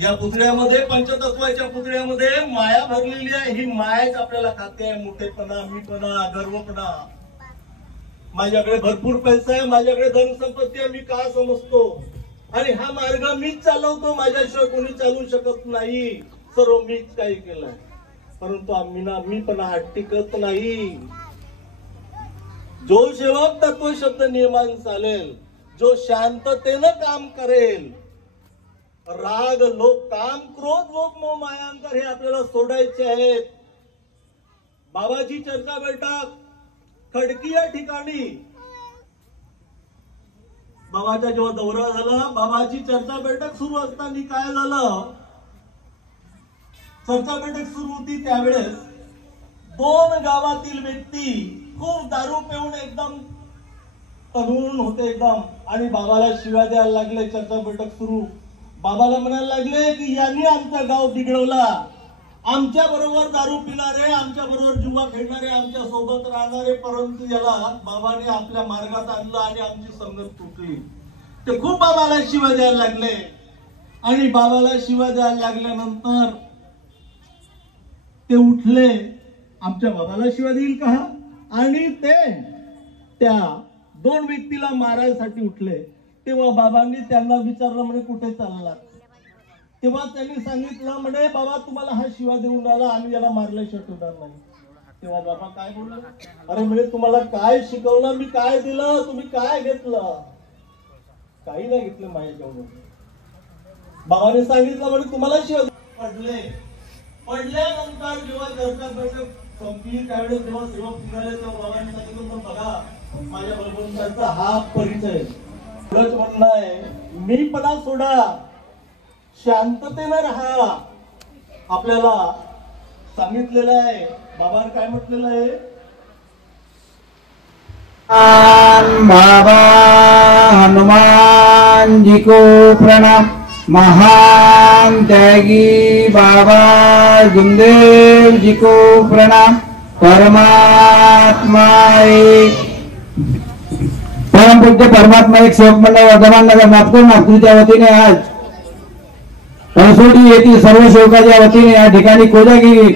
या पुतळ्यामध्ये, पंचतत्वाच्या पुतळ्यामध्ये माया भरलेली आहे. ही मायाच आपल्याला खाते आहे. मोठेपणा, मीपणा, गर्वपणा. माझ्याकडे भरपूर पैसा आहे, माझ्याकडे धनसंपत्ती आहे, मी का समजतो आणि हा मार्ग मीच चालवतो, माझ्याशिवाय कोणी चालू शकत नाही, सर्व मीच काही केलंय. परंतु मीपणा टिकत नाही. जो सेवक तत्व शब्द नियमान चालेल, जो शांततेनं काम करेल, राग लोक, काम, क्रोध, लोक, मोह, मायांकर हे आपल्याला सोडायचे आहेत. बाबाची चर्चा बैठक खडकी या ठिकाणी बाबाचा जेव्हा दौरा झाला, बाबाची चर्चा बैठक सुरू असताना काय झालं, चर्चा बैठक सुरू होती त्यावेळेस 2 गावातील व्यक्ती खूप दारू पिऊन एकदम तरुण होते एकदम आणि बाबाला शिव्या द्यायला लागले. चर्चा बैठक सुरू, बाबाला म्हणायला लागले की यांनी आमचा गाव बिघडवला, आमच्या बरोबर दारू पिणारे, आमच्या बरोबर जुवा खेळणारे, आमच्या सोबत राहणारे, परंतु याला बाबाने आपल्या मार्गात आणलं आणि आमची संगत तुटली. ते खूप बाबाला शिव्या द्यायला लागले आणि बाबाला शिव्या द्यायला लागल्यानंतर ते उठले, आमच्या बाबाला शिव्या देईल का, आणि ते त्या 2 व्यक्तीला मारायसाठी उठले. तेव्हा बाबांनी त्यांना विचारलं, म्हणे कुठे चाललात? तेव्हा त्यांनी सांगितलं, म्हणे बाबा तुम्हाला हा शिवा देऊन राहिला, आम्ही याला मारल्याशिवाय ठेवणार नाही. तेव्हा बाबा काय बोलले, अरे म्हणे तुम्हाला काय शिकवलं, मी काय दिलं, तुम्ही काय घेतलं? काही नाही घेतलं माझ्याकडून. बाबाने सांगितलं, म्हणे तुम्हाला शिवा पडले. पडल्यानंतर जेव्हा चर्चा बैठक संपली त्यावेळेस जेव्हा सेवक निघाले तेव्हा बाबांनी सांगितलं, बघा माझ्या बरोबरचा हा परिचय. एवढंच म्हणणं आहे, मीपणा सोडा, शांततेनं राहा. आपल्याला सांगितलेलं आहे, बाबांनी काय म्हटलेलं आहे, बाबा हनुमान जी को प्रणाम. महान त्यागी बाबा जुमदेव जी को प्रणाम. परमात्मा एक, परमपूज्य परमात्मा एक सेवक मंडळ वर्धमान नगर नागपूरच्या वतीने आज पणसोटी येथील सर्व सेवकाच्या वतीने या ठिकाणी कोजागिरी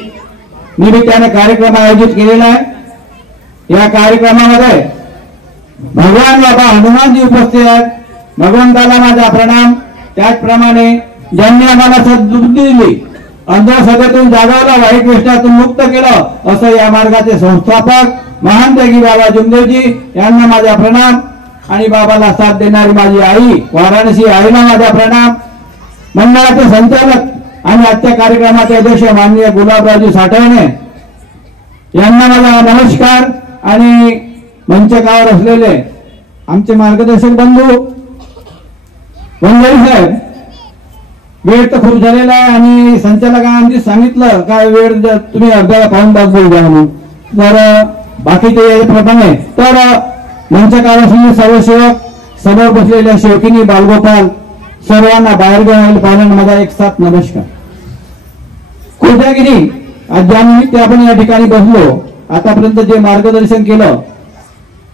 निमित्ताने कार्यक्रम आयोजित केलेला आहे. या कार्यक्रमामध्ये भगवान बाबा हनुमानजी उपस्थित आहेत. भगवंताला माझा प्रणाम. त्याचप्रमाणे ज्यांनी आम्हाला सद्बुद्धी दिली, अंधश्रद्धेतून जागवलं, वाईट व्यसनातून मुक्त केलं, असं या मार्गाचे संस्थापक महान त्यागी बाबा जुमदेवजी यांना माझा प्रणाम. आणि बाबाला साथ देणारी माझी आई वाराणसी आईला माझा प्रणाम. मंडळाचे संचालक आणि आजच्या कार्यक्रमाचे अध्यक्ष माननीय गुलाबरावजी साठवणे यांना माझा नमस्कार. आणि मंचकावर असलेले आमचे मार्गदर्शक बंधू वंजारी साहेब, वेळ तर खूप झालेला आहे आणि संचालकांनी सांगितलं काय वेळ तुम्ही अर्ध्याला पाहून तास बोल द्या म्हणून, तर बाकीचे याप्रमाणे तर मंचकावर असलेले सर्व सेवक, समोर बसलेल्या सेवकिनी, बालगोपाल, सर्वांना बाहेर घेऊन पाहुण्यांना माझा एक साथ नमस्कार. कोजागिरी आज ज्या निमित्त आपण या ठिकाणी बसलो, आतापर्यंत जे मार्गदर्शन केलं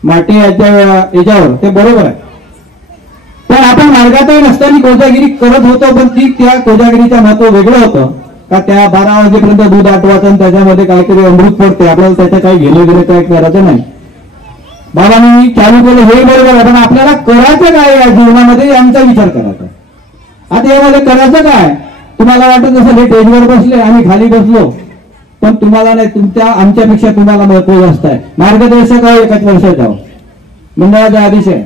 माटे याच्यावर ते बरोबर आहे, पण आपण मार्गातही नसताना कोजागिरी करत होतो, पण त्या कोजागिरीचं महत्व वेगळं होतं का त्या 12 वाजेपर्यंत दूध आटवायचं आणि त्याच्यामध्ये काहीतरी अमृत पडते, आपल्याला त्याचं काही गेलं काय करायचं नाही. बाबांनी चालू केलं हे बरोबर आहे, पण आपल्याला करायचं काय या जीवनामध्ये यांचा विचार करायचा. आता यामध्ये करायचं काय, तुम्हाला वाटत असेल हे टेजवर बसले आम्ही खाली बसलो, पण तुम्हाला नाही, तुमच्या आमच्यापेक्षा तुम्हाला महत्व जास्त आहे. मार्गदर्शक आहे 1 वर्षाचा मंडळाचा आदेश आहे.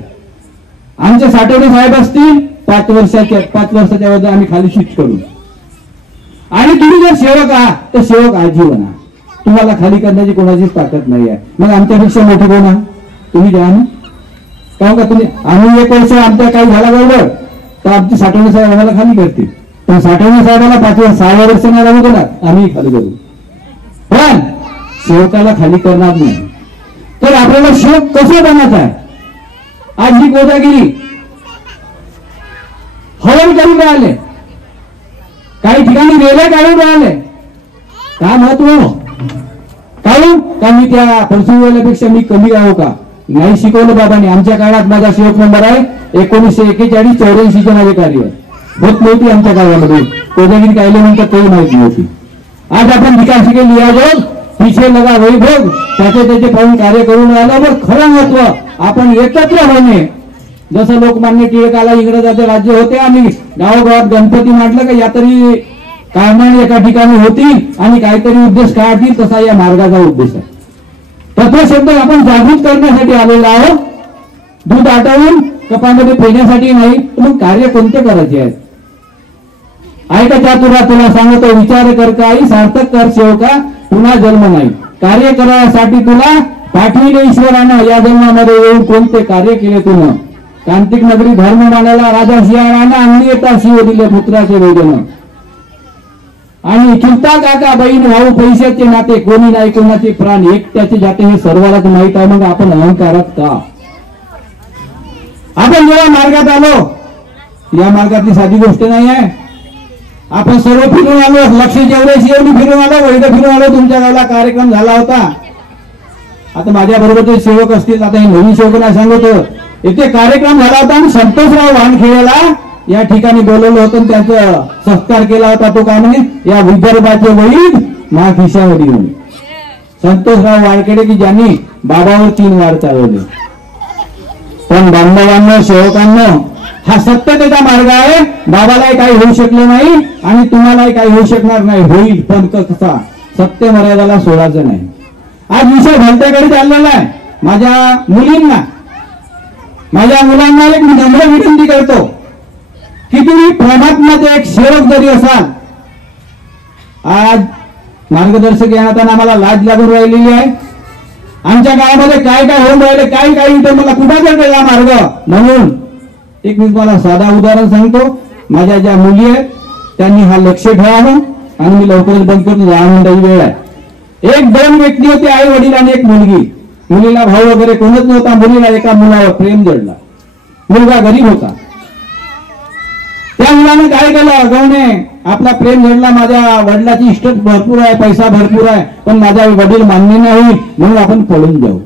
आमचे साठवणे साहेब असतील 5 वर्षाच्या वर आम्ही खाली शिफ्ट करू. आणि तुम्ही जर सेवक आहात तर सेवक आजीवन आहात, तुम्हाला खाली करण्याची कोणाचीच ताकद नाही आहे. मग आमच्यापेक्षा मोठी कोण आहे, तुम्ही द्या ना. का तुम्ही आम्ही 1 वर्ष आमच्या काही झाला बरोबर तर आमचे साठवणे साहेब आम्हाला खाली करतील, पण साठवणे साहेबाला 6 वर्ष नाही लागू देणार, आम्ही खाली करू, पण सेवकाला खाली करणार नाही. तर आपल्याला सेवक कसं बनायचं आहे. आज ही कोजागिरी हवन करून राहिले, काही ठिकाणी वेळे काढून राहिले, काय महत्व काढून का मी त्या परसुवेल्यापेक्षा मी कमी राहू का, नाही शिकवलं बाबांनी. आमच्या काळात माझा सेवक नंबर आहे 1941-84 माझे कार्य होत नव्हती आमच्या काळामध्ये. कोजागिरी कायले म्हणतात तोही माहिती नव्हती. आज आपण विकास के लिया जाऊ पीछे लगा वैभव त्याचे पाहून कार्य करून राहिल्यावर खरं महत्व आपण एकत्र होणे. जसं लोकमान्य टिळकाला इंग्रजाचे राज्य होते आणि गावोगावात गणपती म्हटलं का या तरी कारणाने एका ठिकाणी होतील आणि काहीतरी उद्देश काढतील, तसा या मार्गाचा उद्देश आहे. तत्वशब्द आपण जागृत करण्यासाठी आलेला आहोत. दूध आटवून कपामध्ये पेण्यासाठी नाही. मग कार्य कोणते करायचे आहेत? ऐका चातुरा तुला सांगतो विचार कर काही सार्थक कर सेवका पुन्हा जन्म नाही. कार्य करायसाठी तुला पाठविले ईश्वरानं या जन्मामध्ये येऊन कोणते कार्य केले तुनं. कांतिक नगरी धर्म मानायला राजा शियाळानं आणली येता शिव दिले पुत्राचे वेदन. आणि चुलता काका बहीण भाऊ पैशाचे नाते कोणी नाही कोणाचे प्राण एकट्याचे जाते हे सर्वांनाच माहित आहे. मग आपण अहंकारात का? आपण जेव्हा मार्गात आलो या मार्गातली साधी गोष्ट नाही आहे. आपण सर्व फिरून आलो. लक्ष जेवढ्याशी एवढी फिरून आलो. वैध फिरून आलो. तुमच्या गावाला कार्यक्रम झाला होता. आता माझ्या बरोबर सेवक असतील. आता हे नवीन सेवकांना सांगतो इथे कार्यक्रम झाला होता आणि संतोषराव वानखेड्याला या ठिकाणी बोलवलं होतं. त्यांचा सत्कार केला होता. तो काय म्हणे या विदर्भाचे वैद मा खिशावरी म्हणे. संतोषराव वानखेडे की ज्यांनी बाबावर 3 वार चालवले. पण बांधवांना सेवकांना हा सत्यतेचा मार्ग आहे. बाबालाही काही होऊ शकलं नाही आणि तुम्हालाही काही होऊ शकणार नाही. होईल पण कसा? सत्य मर्यादाला सोडायचं नाही. आज विषय भलत्याकडे चाललेला आहे. माझ्या मुलांना एक नम्र विनंती करतो की तुम्ही परमात्म्याचे एक सेवक जरी असाल. आज मार्गदर्शक येताना आम्हाला लाज लागून राहिलेली आहे. आमच्या गावामध्ये काय काय होऊन राहिले काही इथं मला कुठे गेला मार्ग. म्हणून एक मी तुम्हाला साधा उदाहरण सांगतो. माझ्या ज्या मुली आहेत त्यांनी हा लक्ष ठेवावं आणि मी लवकरच बंद करतो. 10 मिनिटाची वेळ आहे. 1-2 व्यक्ती होते आई वडील आणि एक मुलगी. मुलीला भाऊ वगैरे कोणच नव्हता. मुलीला एका मुलावर प्रेम जडला. मुलगा गरीब होता. त्या मुलाने काय केलं अगवणे आपला प्रेम जडला. माझ्या वडिलाची इस्टेट भरपूर आहे पैसा भरपूर आहे पण माझा वडील मान्य नाही म्हणून आपण पळून जाऊ.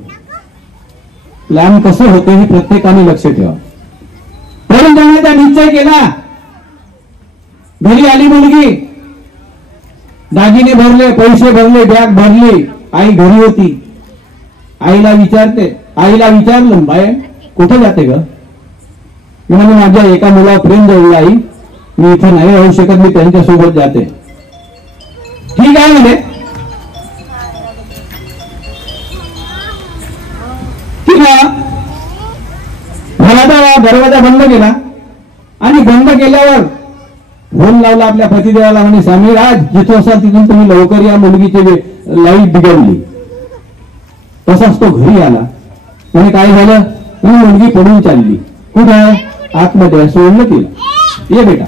प्लॅन कसं होते हे प्रत्येकाने लक्ष ठेवा. पळून जाण्याचा निश्चय केला. घरी आली मुलगी. दागिने भरले पैसे भरले बॅग भरली. आई घरी होती. आईला विचारलं बाय कुठे जाते ग? म्हणजे माझ्या एका मुलावर प्रेम जडलं आई. मी इथे नाही राहू शकत. मी त्यांच्यासोबत जाते. ठीक आहे म्हणजे ठीक आहे. घराचा दरवाजा बंद केला आणि बंद केल्यावर फोन लावला आपल्या पतिदेवाला. म्हणे स्वामी राज जिथं असाल तिथून तुम्ही लवकर या. मुलगीची लाईट बिघडली. तसाच तो घरी आला. म्हणे काय झालं? म्हणे मुलगी पडून चालली. कुठे आहे? आतमध्ये. सोडलं तिला. ये बेटा.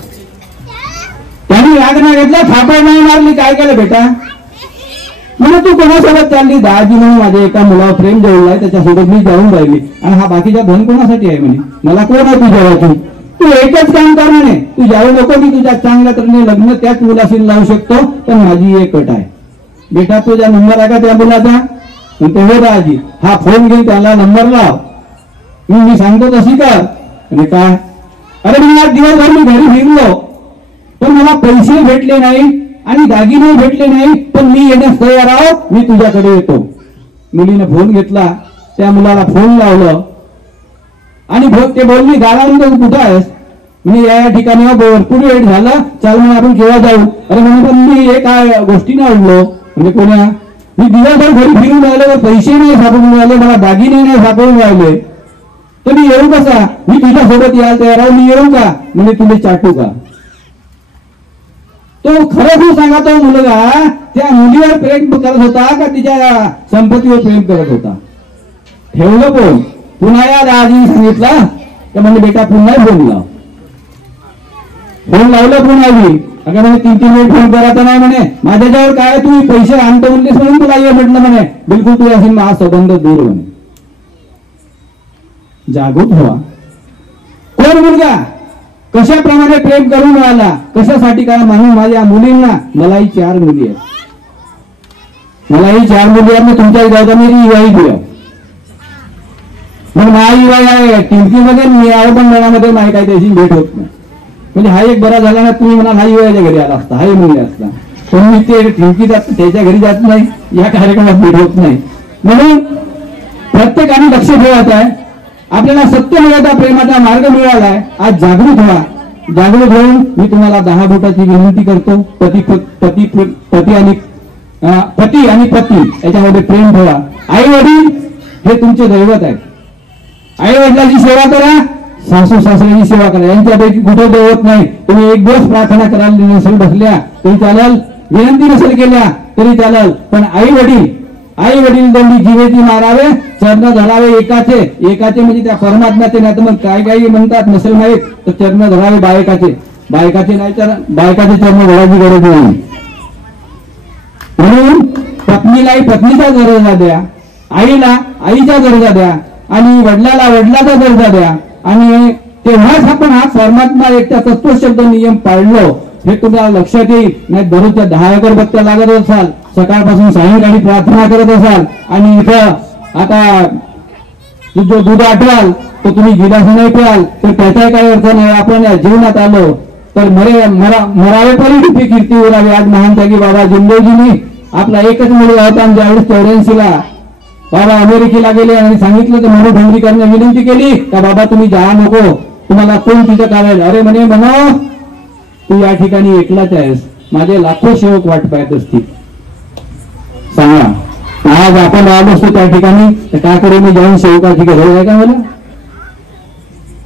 त्यांनी राग नाही घेतला. थापड नाही मारली. काय केलं बेटा? म्हणजे तू कोणासोबत चालली? दाजी म्हणून माझ्या एका मुलावर प्रेम जळलाय त्याच्यासोबत मी जाऊन राहिली. आणि हा बाकीचा धन कोणासाठी आहे म्हणे? मला कोण आहे तुझ्या वाचून? तू एकच काम कर म्हणे. तू जाऊ नको. मी तुझ्या चांगल्या तऱ्हेने लग्न त्याच मुलाशी लावू शकतो पण माझी एक अट आहे. बेटा तुझा नंबर आहे का त्या मुलाचा? म्हणते हो दाजी. हा फोन घेऊन त्याला नंबर लाव. मी सांगतो तशी कर. आणि काय? अरे मी आज दिवसभर मी घरी फिरलो पण मला पैसे भेटले नाही आणि दागिने भेटले नाही पण मी येण्यास तयार आहो. मी तुझ्याकडे येतो. मुलीने फोन घेतला. त्या मुलाला फोन लावलं आणि ते बोलली गावामध्ये कुठं आहेस? म्हणजे या ठिकाणी भरपूर वेळ झाला. चाल म्हणे आपण केव्हा जाऊ? अरे म्हणे पण मी एका गोष्टीने अडलो. म्हणजे कोणा? मी दिवसभर घरी फिरून राहिले पैसे नाही सापडून राहिले. मला दागिने नाही सापडून राहिले तर मी येऊ कसा? मी तुझ्यासोबत यायला तयार आहे. मी येऊ का? म्हणजे तुम्ही चाटू का? तो खरं तू सांगा तो मुलगा त्या मुलीवर प्रेम करत होता का तिच्या संपत्तीवर प्रेम करत होता? ठेवलं फोन. पुन्हा या दाजीने सांगितलं तर म्हणजे बेटा पुन्हा फोन लाव. फोन लावलं पुन्हा मी. अगं म्हणे 3-3 वेळ फोन करायचा नाही म्हणे. माझ्याजवळ काय तुम्ही पैसे आणतो म्हणलेस म्हणून तुला ये म्हटलं म्हणे. बिलकुल तू असेल हा संबंध दूर म्हणे. जागृत व्हा. कोण मुलगा कशाप्रमाणे प्रेम करून राहिला? कशासाठी? कारण म्हणून माझ्या मुलींना मलाही 4 मुली आहेत. मलाही 4 मुली आहेत. तुमच्या जायचा मी विवाही दिलं. मग महाविवाह आहे टिमकीमध्ये मी आहो पण मनामध्ये माझी काही त्याची भेट होत नाही. म्हणजे हा एक बरा झाला ना, तुम्ही म्हणाल हा युवाच्या घरी आला असता, हाही मुली असता, पण मी ते ठिमकी जात त्याच्या घरी जात नाही, या कार्यक्रमात भेट होत नाही. म्हणून प्रत्येकाने लक्ष ठेवायचं आहे. आपल्याला सत्य मिळाचा प्रेमाचा मार्ग मिळालाय. आज जागृत व्हा. जागृत होऊन मी तुम्हाला 10 बोटाची विनंती करतो. पती आणि पत्नी याच्यामध्ये प्रेम ठेवा. आई वडील हे तुमचे दैवत आहेत. आई वडिलांची सेवा करा, सासू सासऱ्याची सेवा करा. यांच्यापैकी कुठे दैवत नाही. तुम्ही एक दिवस प्रार्थना करायला नसेल बसल्या तरी चालेल, विनंती नसेल केल्या तरी चालेल, पण आई वडील दोन्ही जीवेती मारावे, चरण धरावे एकाचे. एकाचे म्हणजे त्या परमात्म्याचे, नाही तर मग काही म्हणतात नसेल माहीत तर चरण धरावे बायकाचे नाही तर बायकाचे चरण धरायची गरज नाही. म्हणून पत्नीलाही पत्नीचा दर्जा द्या, आईला आईचा दर्जा द्या आणि वडिलाला वडिलाचा दर्जा द्या. आणि तेव्हाच आपण हा परमात्मा एकटा तत्वशब्द नियम पाळलो हे तुम्हाला लक्षात येईल. नाही दररोजच्या 10 अगरबत्त्या लागत असाल, सकाळपासून सायंकाळी प्रार्थना करत असाल आणि इथं आता जो दूध आठवाल तो तुम्ही गिलास नाही प्याल तर त्याचा काही अर्थ नाही. आपण या जीवनात आलो तर मरावे परी कीर्ती उरावी. आज महान त्यागी बाबा जिंदेजींनी आपला एकच मुलगा होता आणि ज्यावेळेस 84ला बाबा अमेरिकेला गेले आणि सांगितलं तर मनोभंगी करण्याची विनंती केली का बाबा तुम्ही जा नको, तुम्हाला कोण तिथं काढेल. अरे म्हणे तू या ठिकाणी एकलाच आहेस, माझे लाखो सेवक वाट पाहत असतील. सांगा आज आपण आलो असतो त्या ठिकाणी तर काय करू, मी जाऊन सेवकाची गरज आहे का मला.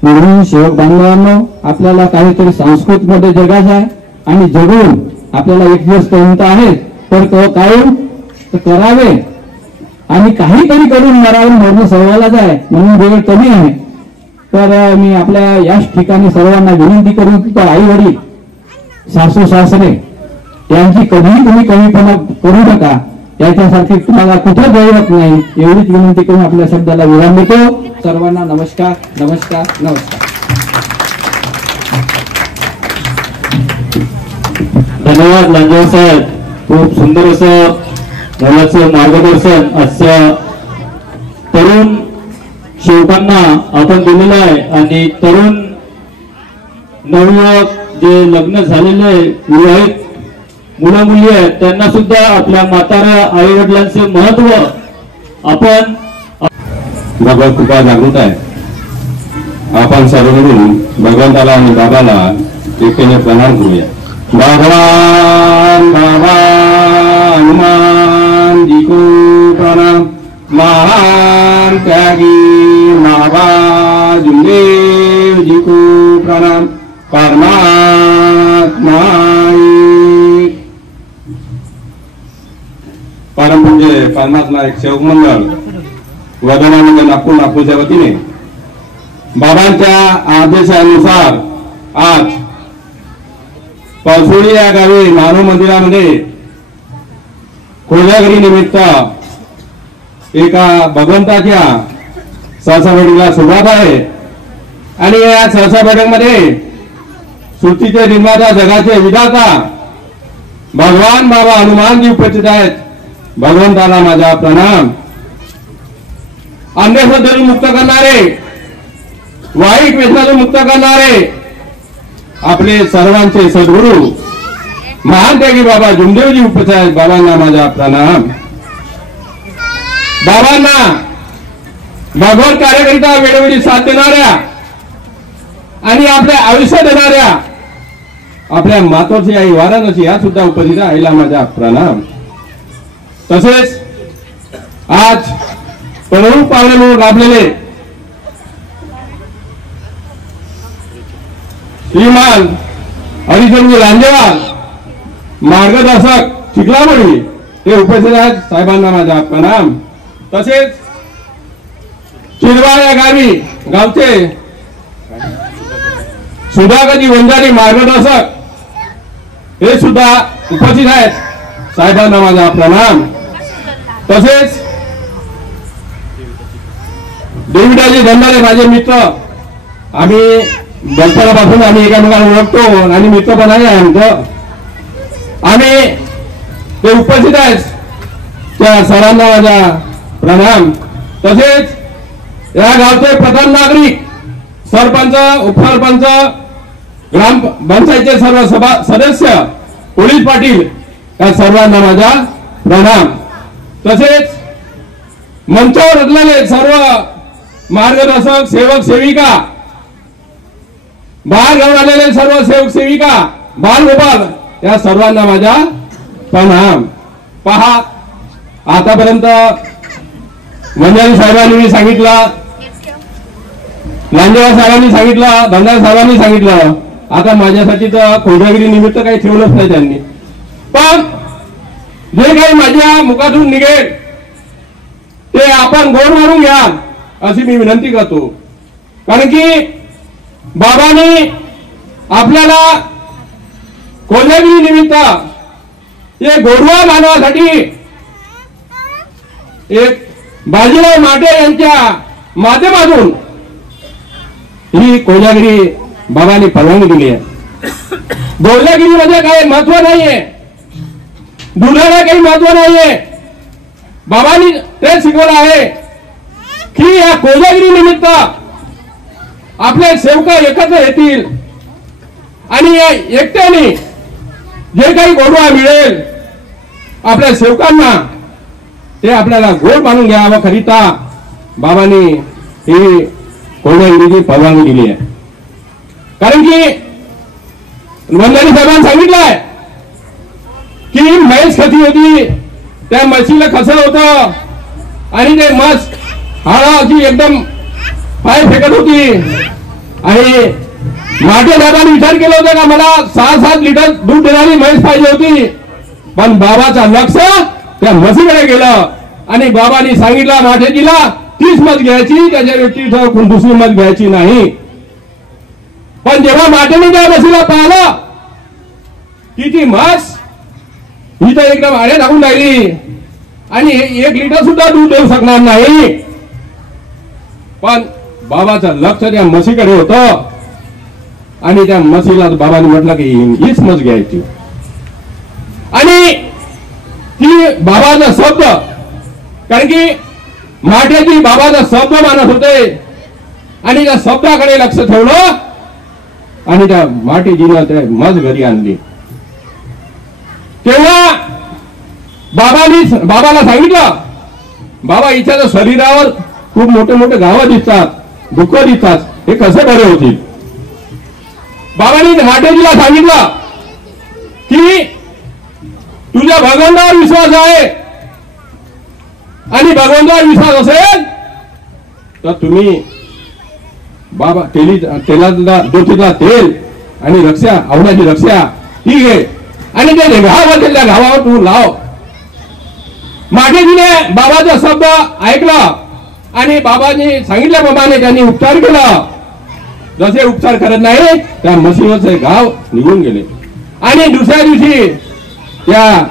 म्हणून सेवक बांधवांनो आपल्याला काहीतरी संस्कृत मध्ये जगायचं आहे आणि जगून आपल्याला एक दिवस पर्यंत आहे तर तो कायम करावे आणि काहीतरी करून मरणं सर्वालाच आहे. म्हणून वेळ कमी आहे. तर मी आपल्या याच ठिकाणी सर्वांना विनंती करून तर आई वडील सासू सासरे यांची कधीही तुम्ही कमीपणा करू नका. याच्यासारखी तुम्हाला कुठे दैवत नाही. एवढीच विनंती करून आपल्या शब्दाला विराम देतो. सर्वांना नमस्कार नमस्कार नमस्कार. धन्यवाद लांजवार साहेब. खूप सुंदर असं मुलाचं मार्गदर्शन असं तरुण सेवकांना आपण दिलेलं आहे. आणि तरुण नवयुवक जे लग्न झालेले विवाहित मुलं मुली आहेत त्यांना सुद्धा आपल्या म्हाताऱ्या आई वडिलांचे महत्व आपण भगवत कृपा जागृत आहे. आपण सर्व मिळून भगवंताला आणि बाबाला एकतेने प्रणाम करूया. भगवान बाबा हनुमान जी को प्रणाम. महान त्यागी बाबा जुमदेव जी को प्रणाम. परमात्मा परम पूज्य परमात्मा एक सेवक मंडळ वदनानगर नागपूरच्या वतीने बाबांच्या आदेशानुसार आज पळसोळी या गावी मानव मंदिरामध्ये कोजागिरी निमित्त एका भगवंताच्या सहसा बैठकीला सुरुवात आहे. आणि या सहसा बैठकमध्ये सृष्टीचे निर्माता जगाचे विधाता भगवान बाबा हनुमानजी उपस्थित आहेत. भगवंताला माझा प्रणाम. अंधश्रद्धेतून मुक्त करणारे, वाईट व्यसनातून मुक्त करणारे आपले सर्वांचे सद्गुरू महान त्यागी बाबा जुमदेवजी उपस्थित आहेत. बाबांना माझा प्रणाम. बाबांना भगवत कार्यकरिता वेळोवेळी साथ देणाऱ्या आणि आपल्या आयुष्य देणाऱ्या आपल्या मातोश्री आई वाराणसी या सुद्धा उपस्थित आईला माझा प्रणाम. तसेच आज प्रमुख पाहुणे म्हणून लाभलेले श्रीमान हरिचंद्र लांजेवार मार्गदर्शक चिखलामणी हे उपस्थित आहेत. साहेबांना माझा प्रणाम. तसेच चिरवाळ या गावचे सुधाकरजी वंजारी मार्गदर्शक हे सुद्धा उपस्थित आहेत. साहेबांना माझा प्रणाम. तसेच देविदाजी धंदारे माझे मित्र, आम्ही बलपणापासून आम्ही एकामेकाला ओळखतो आणि मित्र पण आहे आमचं. आम्ही ते उपस्थित आहेत. त्या सर्वांना माझा प्रणाम. तसेच या गावचे प्रधान नागरिक, सरपंच, उपसरपंच ग्रामपंचायतचे सर्व सभा सदस्य, पोलीस पाटील या सर्वांना माझा प्रणाम. तसेच मंचावर असलेले सर्व मार्गदर्शक, सेवक सेविका, बाहेर घेऊन आलेले सर्व सेवक सेविका, बालगोपाल या सर्वांना माझा प्रणाम. पहा, आतापर्यंत मंजारी साहेबांनी सांगितलं, लांजेवार साहेबांनी सांगितलं, धनराज साहेबांनी सांगितलं. आता माझ्यासाठी तर कोजागिरी निमित्त काही ठेवलंच नाही त्यांनी. पण जे काही माझ्या मुखातून निघेल ते आपण गोड मारून घ्या अशी मी विनंती करतो. कारण की बाबांनी आपल्याला कोजागिरी निमित्त एक गोडवा मानवासाठी एक बाजीराव माटे यांच्या माध्यमातून ही कोजागिरी बाबांनी परवानगी दिली आहे. कोजागिरीमध्ये काही महत्व नाहीये, दुधाला काही महत्व नाहीये. बाबांनी ते शिकवलं आहे की या कोजागिरी निमित्त आपले सेवक एकत्र येतील आणि या एकट्याने जे काही गोडवा मिळेल आपल्या सेवकांना ते आपल्याला गोड मानून घ्यावं करिता बाबांनी ही कोजागिरीची परवानगी दिली आहे. कारण की मंदारी साहेबांनी सांगितलंय की म्हैस खती होती, त्या म्हशीला खसं होतं आणि ते म्हस हाडाची एकदम पाय फेकत होती. आणि माटे साहेबांनी विचार केला होता का मला 6-7 लिटर दूध देणारी म्हैस पाहिजे होती. पण बाबाचा लक्ष त्या म्हशीकडे गेलं आणि बाबांनी सांगितलं माठेजीला 30 म्हस घ्यायची, त्याच्या व्यतिरिक्त दुसरी म्हस घ्यायची नाही. पण जेव्हा माटेने त्या म्हशीला पाहिलं की ती म्हस ही तर एकदम आडे टाकून राहिली आणि 1 लिटर सुद्धा दूध देऊ शकणार नाही. पण बाबाचं लक्ष त्या म्हशीकडे होतं आणि त्या म्हशीला बाबांनी म्हटलं की हीच म्हस घ्यायची. आणि ती बाबाचा शब्द, कारण की माठेजी बाबाचा शब्द मानत होते आणि त्या शब्दाकडे लक्ष ठेवलं आणि त्या माठेजीनं त्या म्हस घरी आणली. तेव्हा बाबाला सांगितलं, बाबा हिच्या शरीरावर खूप मोठे मोठे घाव दिसतात, दुःख दिसतात, हे कसे बरे होतील. बाबांनी माठेजीला सांगितलं की तुझ्या भगवंतावर विश्वास आहे आणि भगवंतावर विश्वास असेल तर तुम्ही बाबा तेलाचा ज्योतीतला तेल आणि रक्षा, औषधाची रक्षा ती घे आणि ते घाव असेल त्या घावावर तू लाव. माठेजीने बाबाचा शब्द ऐकला आणि बाबांनी सांगितल्याप्रमाणे त्यांनी उपचार केला. जसे उपचार करत नाही त्या म्हशीवरचे घाव निघून गेले. आणि दुसऱ्या दिवशी त्या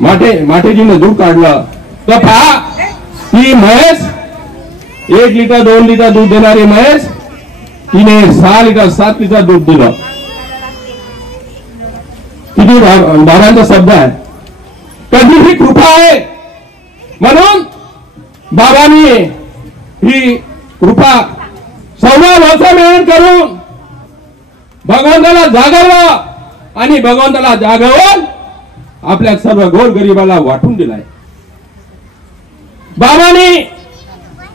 माठेजीने दूध काढलं तर पहा, ती म्हैस 1 लिटर 2 लिटर दूध देणारी म्हैस तिने 6 लिटर 7 लिटर दूध दिलं. किती बाबांचा शब्द आहे, कधी ही कृपा आहे. म्हणून बाबांनी ही कृपा 14 वर्ष मेहनत करून भगवंताला जागवलं आणि भगवंताला जागवून आपल्या सर्व गोरगरिबाला वाटून दिलाय. बाबांनी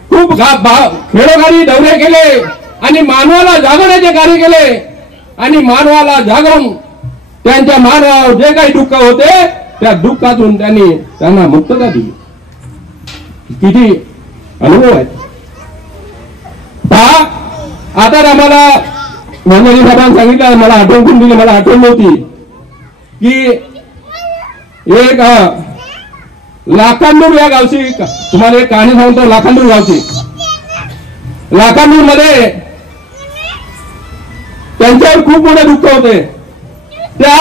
खूप खेडोगावी दौरे केले आणि मानवाला जागवण्याचे कार्य केले आणि मानवाला जागवून त्यांच्या मानवावर जे काही दुःख होते त्या दुःखातून त्यांना मुक्तता दिली. किती अनुभव आहेत पहा. आता आम्हाला मंदारी साहेबांनी सांगितलं, मला आठवण करून दिली, मला आठवण नव्हती की एक लाखांदूर या गावची तुम्हाला एक कहाणी सांगतो. लाखांदूर गावची, लाखांदूर मध्ये त्यांच्यावर खूप मोठे दुःख होते. त्या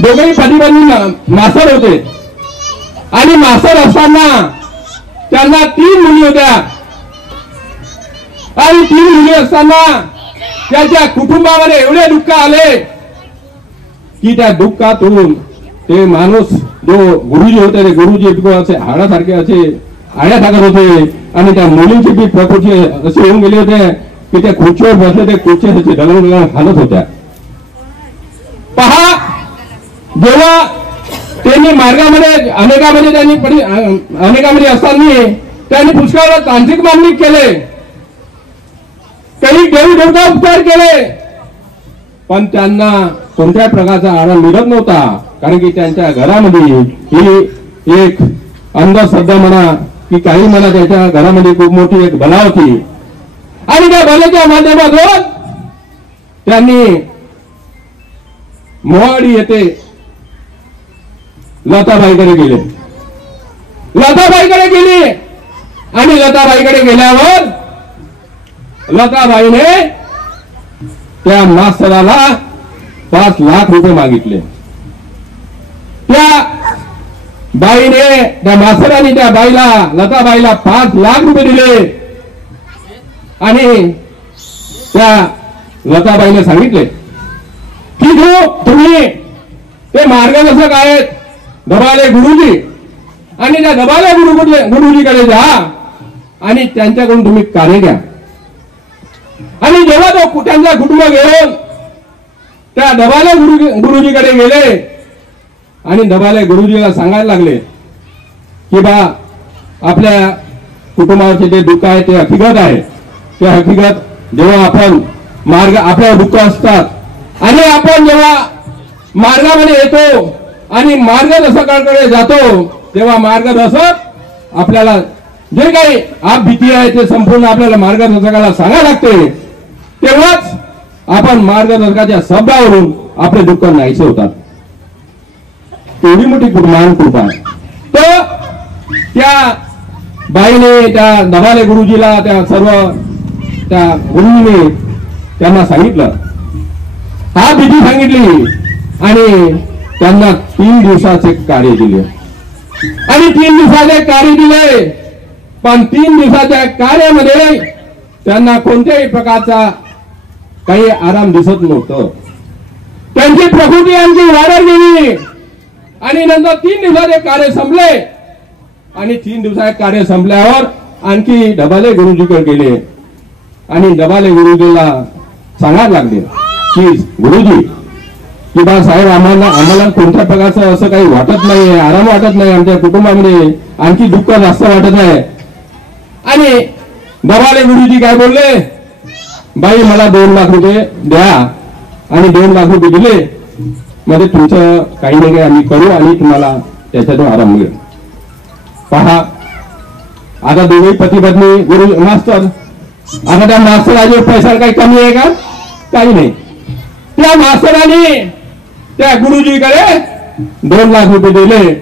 दोघेही पती-पत्नी मास्तर होते आणि मास्तर असताना त्यांना 3 मुली होत्या आणि 3 मुली असताना त्याच्या कुटुंबामध्ये एवढे दुःख आले की त्या दुःखातून ते माणूस जो गुरुजी होते ते गुरुजी असे हाडासारखे असे आड्या टाकत होते आणि त्या मुलींची बी प्रकृती अशी होऊन गेली होते की त्या खुर्चीवर बसले, ते खुर्चीसाठी डलंग हालत होत्या. पहा, जेव्हा त्यांनी मार्गामध्ये अनेकामध्ये असताना त्यांनी पुष्कळ तांत्रिक मागणी केले, काही देवदेवता उपचार केले, पण त्यांना कोणत्या प्रकारचा आराम मिळत नव्हता. कारण की त्यांच्या घरामध्ये ही एक अंधश्रद्धा म्हणा की काही म्हणा, त्याच्या घरामध्ये खूप मोठी एक बला होती. आणि त्या बलाच्या माध्यमातून त्यांनी मोहाडी येथे लताबाईकडे गेले. लताबाईकडे गेली आणि लताबाईकडे गेल्यावर लताबाईने त्या मास्तराला 5 लाख रुपये मागितले. त्या बाईने, त्या मास्तराने त्या बाईला, लताबाईला 5 लाख रुपये दिले. आणि त्या लताबाईने सांगितले की तुम्ही ते मार्गदर्शक आहेत दबाले गुरुजी, आणि त्या दबाले गुरुजीकडे जा आणि त्यांच्याकडून तुम्ही कार्य घ्या. आणि जेव्हा तो त्यांचा कुटुंब घेऊन त्या दबाले गुरुजीकडे गेले आणि दबाले गुरुजीला सांगायला लागले की बा, आपल्या कुटुंबाचे जे दुःख आहे ते हकीकत आहे. ते हकीकत जेव्हा आपण आपल्याला दुःख असतात आणि आपण जेव्हा मार्गामध्ये येतो आणि मार्गदर्शकाकडे जातो, तेव्हा मार्गदर्शक आपल्याला जे काही आप भीती आहे ते संपूर्ण आपल्याला मार्गदर्शकाला सांगायला लागते. तेव्हाच आपण मार्गदर्शकाच्या शब्दावरून आपले दुःख नाहीसे होतात. एवढी मोठी महान कृपा आहे. तर त्या बाईने त्या दबाले गुरुजीला, त्या गुरुजीने त्यांना सांगितलं, हा भीती सांगितली आणि त्यांना 3 दिवसाचे कार्य दिले. आणि 3 दिवसाचे कार्य दिले, पण 3 दिवसाच्या कार्यामध्ये त्यांना कोणत्याही प्रकारचा काही आराम दिसत नव्हतं. त्यांची प्रकृती आणखी वाढत गेली. आणि नंतर 3 दिवसाचे कार्य संपले. आणि 3 दिवसाचे कार्य संपल्यावर आणखी दबाले गुरुजीकडे गेले आणि दबाले गुरुजीला सांगायला लागले की गुरुजी, की बा साहेब, आम्हाला कोणत्या प्रकारचं असं काही वाटत नाही, आराम वाटत नाही, आमच्या कुटुंबामध्ये आणखी दुःख जास्त वाटत आहे. आणि दबाले गुरुजी काय बोलले, बाई मला 2 लाख रुपये द्या. आणि 2 लाख रुपये दिले, मध्ये तुमचं काही नाही काही आम्ही करू आणि तुम्हाला त्याच्यातून आराम मिळेल. पहा, आता दोघे पती पत्नी गुरु मास्तर, आता त्या मास्तराचे पैसा काही कमी आहे का? काही नाही. त्या मास्तराने त्या गुरुजीकडे 2 लाख रुपये दिले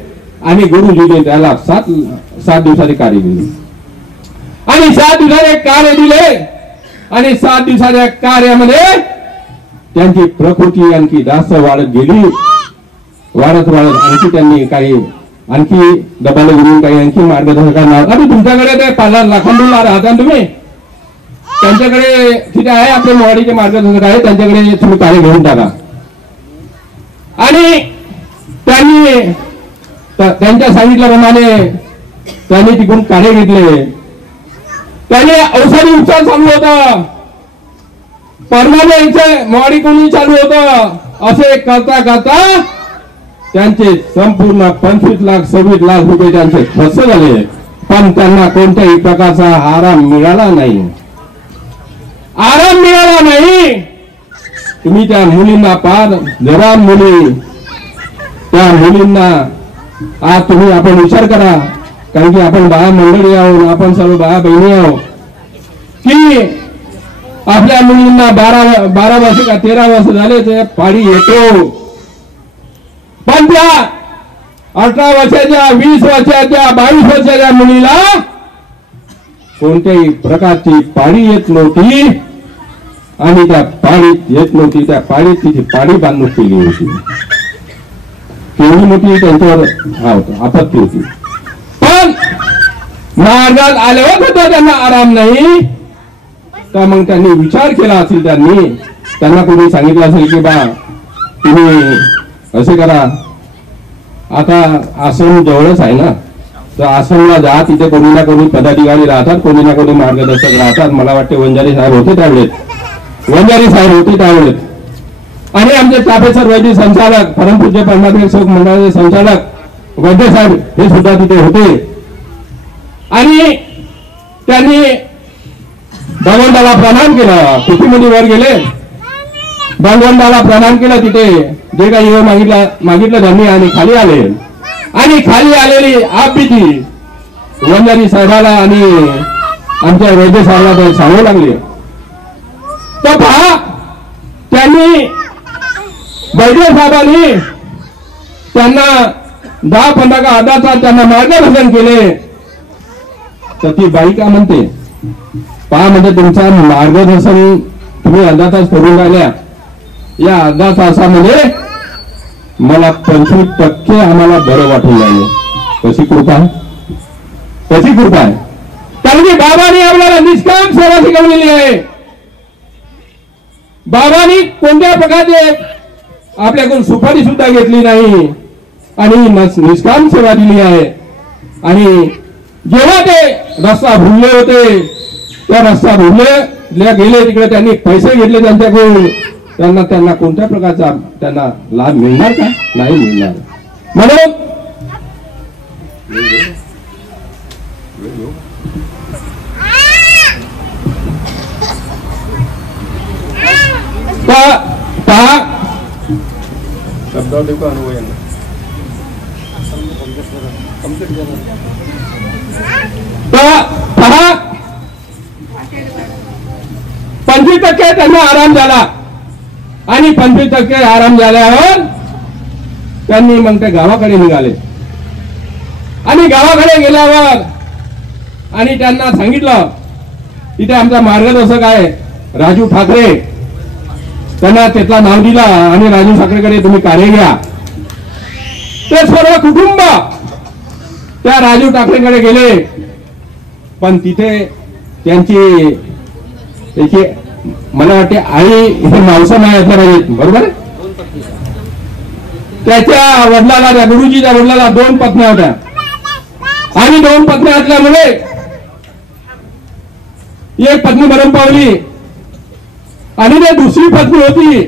आणि गुरुजीने त्याला 7 दिवसाचे कार्य दिले. आणि 7 दिवसाचे कार्य दिले आणि 7 दिवसाच्या कार्यामध्ये त्यांची प्रकृती आणखी जास्त वाढत गेली. वाढत आणखी त्यांनी काही आणखी दबाले गुरु काही आणखी मार्गदर्शकांना, आता तुमच्याकडे ते 5 लाखांना राहता तुम्ही, त्यांच्याकडे तिथे आहे आपले मोवाडीचे मार्गदर्शक आहे, त्यांच्याकडे तुम्ही कार्य घेऊन टाका. आणि त्यांनी त्यांच्या सांगितल्याप्रमाणे त्यांनी तिकडून कार्य घेतले. त्याने औषधी उपचार चालू होता, परमाने मोवाडी कोणी चालू होतं. असे करता करता त्यांचे संपूर्ण 25 लाख 26 लाख रुपये त्यांचे खर्च झाले. पण त्यांना कोणत्याही प्रकारचा आराम मिळाला नाही. आराम मिळाला नाही. तुम्ही त्या मुलींना पार जवान मुली, त्या मुलींना आज तुम्ही आपण विचार करा, कारण की आपण बाळा मंडळी आहोत, आपण सर्व बाळा बहिणी आहोत, की आपल्या मुलींना 12 वर्ष का 13 वर्ष झाले ते पाळी येतो. पण त्या 18 वर्षाच्या 20 वर्षाच्या 22 वर्षाच्या मुलीला कोणत्याही प्रकारची पाळी येत नव्हती. आणि त्या पाळीत येत नव्हती, त्या पाळीत तिची पाळी बांधून केली होती. केवढी मोठी त्यांच्यावर आपत्ती होती. पण मार्गात आल्यावर सुद्धा त्यांना आराम नाही. तर मग त्यांनी विचार केला असेल, त्यांना कोणी सांगितलं असेल की बा तुम्ही असे करा, आता आश्रम जवळच आहे ना, तर आश्रमला जा, तिथे कोणी ना कोणी पदाधिकारी राहतात, कोणी ना कोणी मार्गदर्शक राहतात. मला वाटते वंजारी साहेब होते त्यावेळेस, आणि आमचे चाफेसर वैद्य संचालक, परमपूज्य परमात्मा सेवक मंडळाचे संचालक वैद्य साहेब हे सुद्धा तिथे होते. आणि त्यांनी भगवंताला प्रणाम केलं. पृथ्वीमध्ये वर गेले, भगवंताला प्रणाम केलं. तिथे जे काही मागितलं त्यांनी, आणि खाली आले. आणि खाली आलेली आपबीती वंजारी साहेबाला आणि आमच्या वैद्य साहेबाला सांगू लागले. तर पहा, त्यांनी वैद्य साहेबांनी त्यांना 10-15 का अर्धा तास त्यांना मार्गदर्शन केले. तर ती बाई का म्हणते, पहा म्हणजे तुमचं मार्गदर्शन तुम्ही अर्धा तास करून राहिल्या, या अर्धा तासामध्ये मला 25% आम्हाला बरं वाटून राहिले. कशी कृपा आहे, कशी कृपा आहे. कारण की बाबांनी आपल्याला निष्काम सेवा शिकवलेली आहे. बाबांनी कोणत्या प्रकारचे आपल्याकडून सुपारी सुद्धा घेतली नाही आणि निष्काम सेवा दिली आहे. आणि जेव्हा ते रस्ता भुलले होते, त्या रस्ता भुलले गेले तिकडे त्यांनी पैसे घेतले त्यांच्याकडून, त्यांना कोणत्या प्रकारचा त्यांना लाभ मिळणार का? नाही मिळणार. म्हणून पहा, पहा 25% त्यांना आराम झाला. आणि 25% आराम झाल्यावर त्यांनी मग ते गावाकडे निघाले. आणि गावाकडे गेल्यावर आणि त्यांना सांगितलं, तिथे आमचा मार्गदर्शक आहे राजू ठाकरे, त्यांना त्यातला नाव दिला आणि राजू ठाकरेकडे तुम्ही कार्य घ्या. ते सर्व कुटुंब त्या राजू ठाकरेकडे गेले. पण तिथे त्यांची मला वाटते आई हे मावसा नाही असल्या पाहिजेत, बरोबर आहे. त्याच्या वडिलाला, त्या गुरुजीच्या वडिलाला 2 पत्न्या होत्या. आणि 2 पत्न्या असल्यामुळे एक पत्नी मरण पावली आणि ते दुसरी पत्नी होती,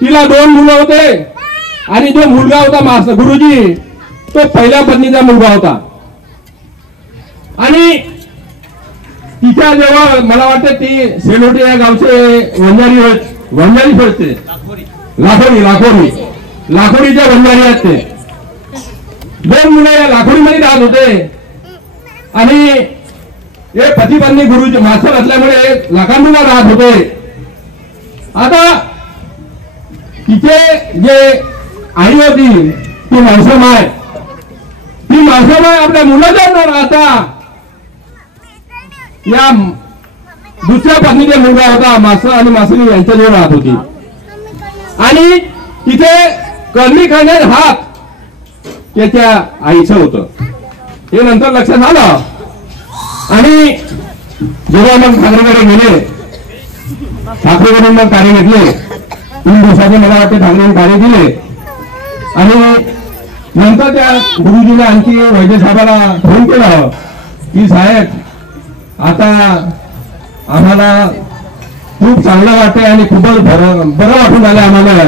तिला 2 मुलं होते. आणि जो मुलगा होता मास्टर गुरुजी, तो पहिल्या पत्नीचा मुलगा होता. आणि तिच्या जेव्हा मला वाटतं ती सेलोटी या गावचे वंजारी होते, लाखोरीच्या वंजारी आहेत. ते 2 मुले लाखोरीमध्ये राहत होते. आणि हे पती पत्नी गुरुजी मास्टर असल्यामुळे लाखांडूला राहत होते. आता तिचे जे आई होती ती मावसामाय, आपल्या मुलाच्या न राहता या दुसऱ्या पत्नीचा मुलगा होता मास्टर आणि मास्टरी यांच्याजवळ राहत होती. आणि तिथे करणी करण्यात हात त्याच्या आईचं होतं, हे नंतर लक्षात आलं. आणि जेव्हा मग ठाकरेकडे गेले, ठाकरेकडून मग कार्य घेतले. 3 दिवसाचे मला वाटते ठाकरेंनी कार्य दिले. आणि नंतर त्या गुरुजीने आणखी वैद्य साहेबाला फोन केला की साहेब आता आम्हाला खूप चांगलं वाटतंय आणि खूपच बरं वाटून आलं आम्हाला.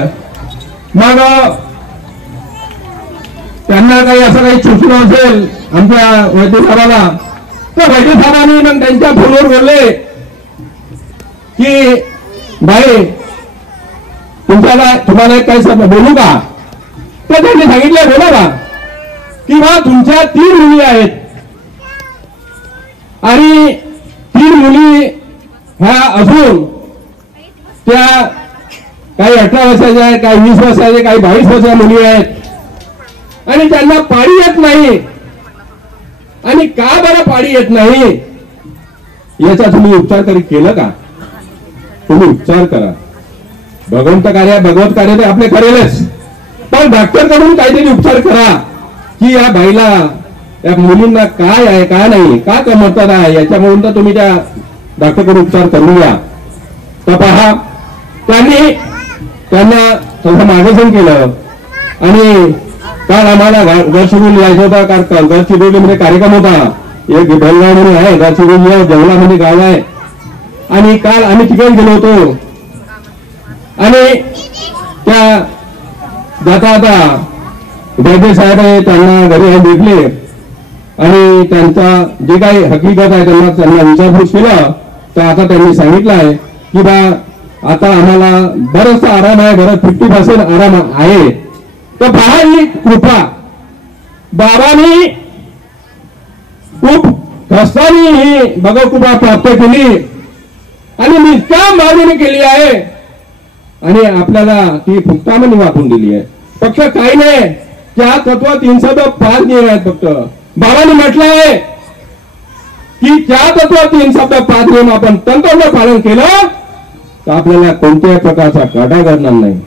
मग त्यांना काही असं काही सुचलं असेल आमच्या वैद्य साहेबाला, तर वैद्य साहेबांनी मग त्यांच्या फोनवर बोलले की बाई तुम्हाला काही बोलू का? तर त्यांनी सांगितलं बोला का, की बा तुमच्या 3 मुली आहेत आणि 3 मुली ह्या असून त्या काही 18 वर्षाच्या आहेत, काही 20 वर्षाच्या, काही 22 वर्षाच्या मुली आहेत. आणि त्यांना पाळी येत नाही. आणि का बरं पाळी येत नाही याचा तुम्ही उपचार तरी केलं का? तुम्ही उपचार करा. भगवंत कार्य ते आपले करेलच, पण डॉक्टर कडून काहीतरी उपचार करा की या बाईला, या मुलींना काय आहे काय नाही, का कमतदार आहे याच्यामुळे तर तुम्ही त्या डॉक्टरकडून उपचार करून घ्या. तर पहा त्यांना तसं मार्गदर्शन केलं. आणि काल आम्हाला गडचिरोली यायचं होता, कारण गडचिरोलीमध्ये कार्यक्रम होता. एक बेलगाव म्हणून आहे, गडचिरोली जंगलामध्ये गाव आहे. आणि काल आम्ही तिकडे गेलो होतो आणि त्या जाता आता वैद्य साहेब आहे त्यांना घरी भेटले आणि त्यांचा जे काही हकीकत आहे त्यांना विचारपूस केलं. तर आता त्यांनी सांगितलं आहे की बा आता आम्हाला बरंचसा आराम आहे, बरं 50% आराम आहे. तर पहा ही कृपा बाबांनी खूप कष्टाने ही भगवत कृपा प्राप्त केली आणि निष्काम भावनेने केली आहे आणि आपल्याला ती फुकटामध्ये वाटून दिली आहे. फक्त काही नाही, त्या तत्व 305 नियम आहेत. फक्त बाबांनी म्हटलं आहे की त्या तत्व 305 नियम आपण तंतोतंत पालन केलं तर आपल्याला कोणत्याही प्रकारचा काटा करणार नाही.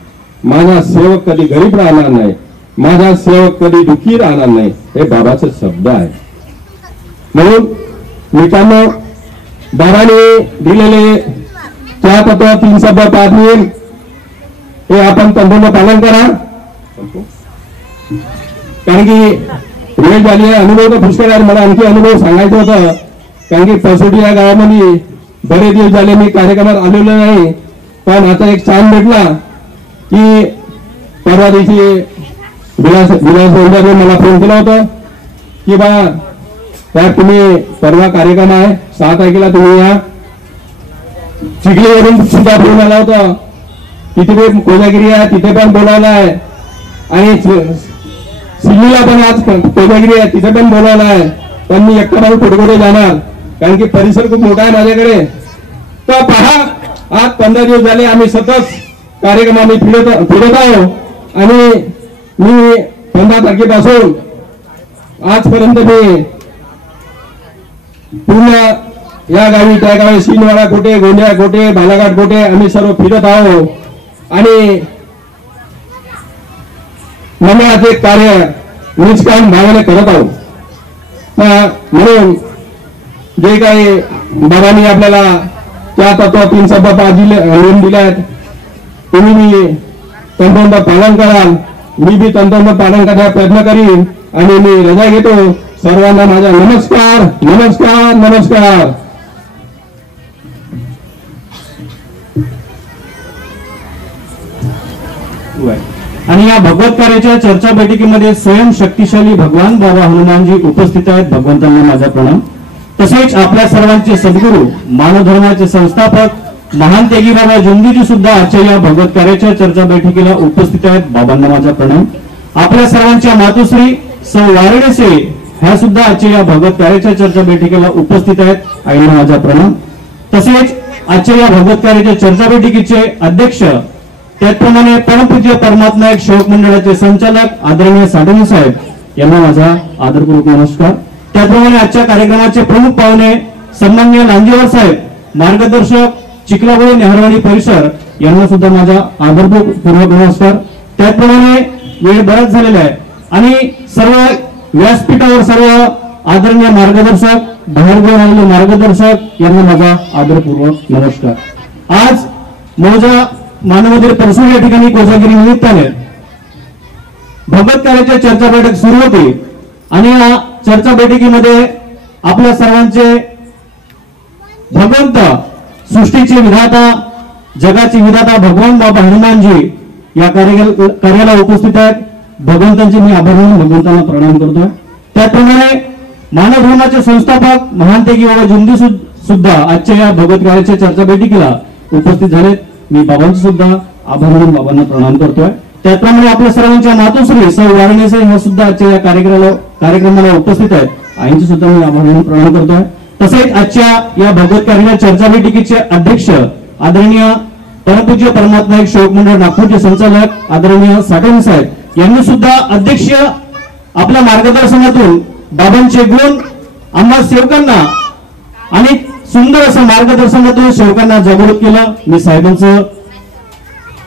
माझा सेवक कधी गरीब राहणार नाही, माझा सेवक कधी दुःखी राहणार नाही, हे बाबाचे शब्द आहे. म्हणून मित्रांनो, बाबांनी दिलेले त्या तत्व 305 नियम हे आपण तंतोतंत पालन करा. कारण की वेळ झाली आहे, अनुभव तर पुष्कळ आहे. मला आणखी अनुभव सांगायचं होतं, कारण की पसोटी या गावामध्ये बरेच दिवस झाले मी कार्यक्रमात आलेलो नाही. पण आता एक चान्स भेटला की परवा दिवशी विलास मला फोन केला होता की बा त्या तुम्ही परवा कार्यक्रम आहे 6 तारखेला तुम्ही या. चिखलीवरून सुद्धा फोन आला होता, तिथे कोजागिरी आहे तिथे पण बोलावला आहे आणि सिल्लीला पण आज कोजागिरी आहे तिथे पण बोलावला आहे. पण मी एकटा भाऊ कुठे जाणार, कारण की परिसर खूप मोठा आहे माझ्याकडे. तर पहा, आज 15 दिवस झाले आम्ही सतत कार्यक्रम आम्ही फिरत आहो आणि मी 15 तारखेपासून आजपर्यंत मी पूर्ण या गावी त्या गावी शिनवाडा कोटे, गोंदिया कोटे, बालाघाट कोटे आम्ही सर्व फिरत आहो आणि मंडळाचे कार्य निष्काम भावाने करत आहोत. म्हणून जे काही बाबांनी आपल्याला त्या तत्व 305 नियम दिले आहेत तुम्ही तंतोतंत पालन कराल, मी बी तंतोतंत पालन करण्याचा प्रयत्न करीन आणि मी रजा घेतो. सर्वांना माझा नमस्कार नमस्कार नमस्कार. आणि या भगवत कार्याच्या चर्चा बैठकीमध्ये स्वयं शक्तिशाली भगवान बाबा हनुमानजी उपस्थित आहेत. भगवंतांना माझा प्रणाम. तसेच आपल्या सर्वांचे सद्गुरू, मानव धर्माचे संस्थापक महान तेगी बाबा जुंदीजी सुद्धा आजच्या या भगवत कार्याच्या चर्चा बैठकीला उपस्थित आहेत. बाबांना माझा प्रणाम. आपल्या सर्वांच्या मातोश्री सौ वारणेसे ह्या सुद्धा आजच्या या भगवत कार्याच्या चर्चा बैठकीला उपस्थित आहेत. आईंना माझा प्रणाम. तसेच आजच्या या भगवत कार्याच्या चर्चा बैठकीचे अध्यक्ष, त्याचप्रमाणे परमपूज्य परमात्मा एक सेवक मंडळाचे संचालक आदरणीय साडे साहेब यांना माझा आदरपूर्वक नमस्कार. त्याचप्रमाणे आजच्या कार्यक्रमाचे प्रमुख पाहुणे सन्माननीय लांजेवार साहेब, मार्गदर्शक चिखलाबळी नेहरवाडी परिसर यांना सुद्धा माझा आदरपूर्वक नमस्कार. त्याचप्रमाणे वेळ बराच झालेला आहे आणि सर्व व्यासपीठावर सर्व आदरणीय मार्गदर्शक, बाहेरगाव आलेले मार्गदर्शक यांना माझा आदरपूर्वक नमस्कार. आज मौजा मानवंदिर परसूर या ठिकाणी कोजागिरी निमित्ताने भगवत कार्याच्या चर्चा बैठक सुरू होती आणि या चर्चा बैठकीमध्ये आपल्या सर्वांचे भगवंत, सृष्टीचे विधाता, जगाचे विधाता भगवान बाबा हनुमानजी या कार्याला उपस्थित आहेत. भगवंतांचे मी आभार मानून भगवंतांना प्रणाम करतोय. त्याचप्रमाणे मानव धर्माचे संस्थापक महान तेगी बाबा जुंदी सुद्धा आजच्या या भगवत कार्याच्या चर्चा बैठकीला उपस्थित झालेत. मी बाबांचे सुद्धा आभार मानून बाबांना प्रणाम करतोय. त्याचप्रमाणे आपल्या सर्वांच्या मातोश्री सौ वारणेसे ह्या सुद्धा आजच्या या कार्यक्रमाला उपस्थित आहेत. आईंचे सुद्धा मी आभार मानून प्रणाम करतोय. तसेच आजच्या या भगवत कार्याच्या चर्चा बैठकीचे अध्यक्ष आदरणीय परमपूज्य परमात्मा एक सेवक मंडळ नागपूरचे संचालक आदरणीय साठे साहेब यांनी सुद्धा अध्यक्ष आपल्या मार्गदर्शनातून बाबांचे गुण आम्हा सेवकांना आणि सुंदर असं मार्गदर्शनातून सेवकांना जागृत केलं. मी साहेबांचं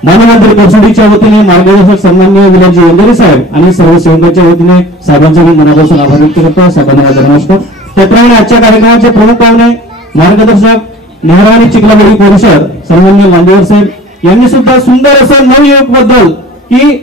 मानवंदिर परसुडीच्या वतीने मार्गदर्शक सन्माननीय विलासजी वंदेरे साहेब आणि सर्व सेवकांच्या वतीने साहेबांचा मी मनापासून आभार व्यक्त करतो. साहेबांना माझा नमस्कार. त्याप्रमाणे आजच्या कार्यक्रमाचे प्रमुख पाहुणे मार्गदर्शक नेहरवाडी चिखलाबळी परिसर सन्माननीय लांजेवार साहेब यांनी सुद्धा सुंदर असं नवयुवक बद्दल की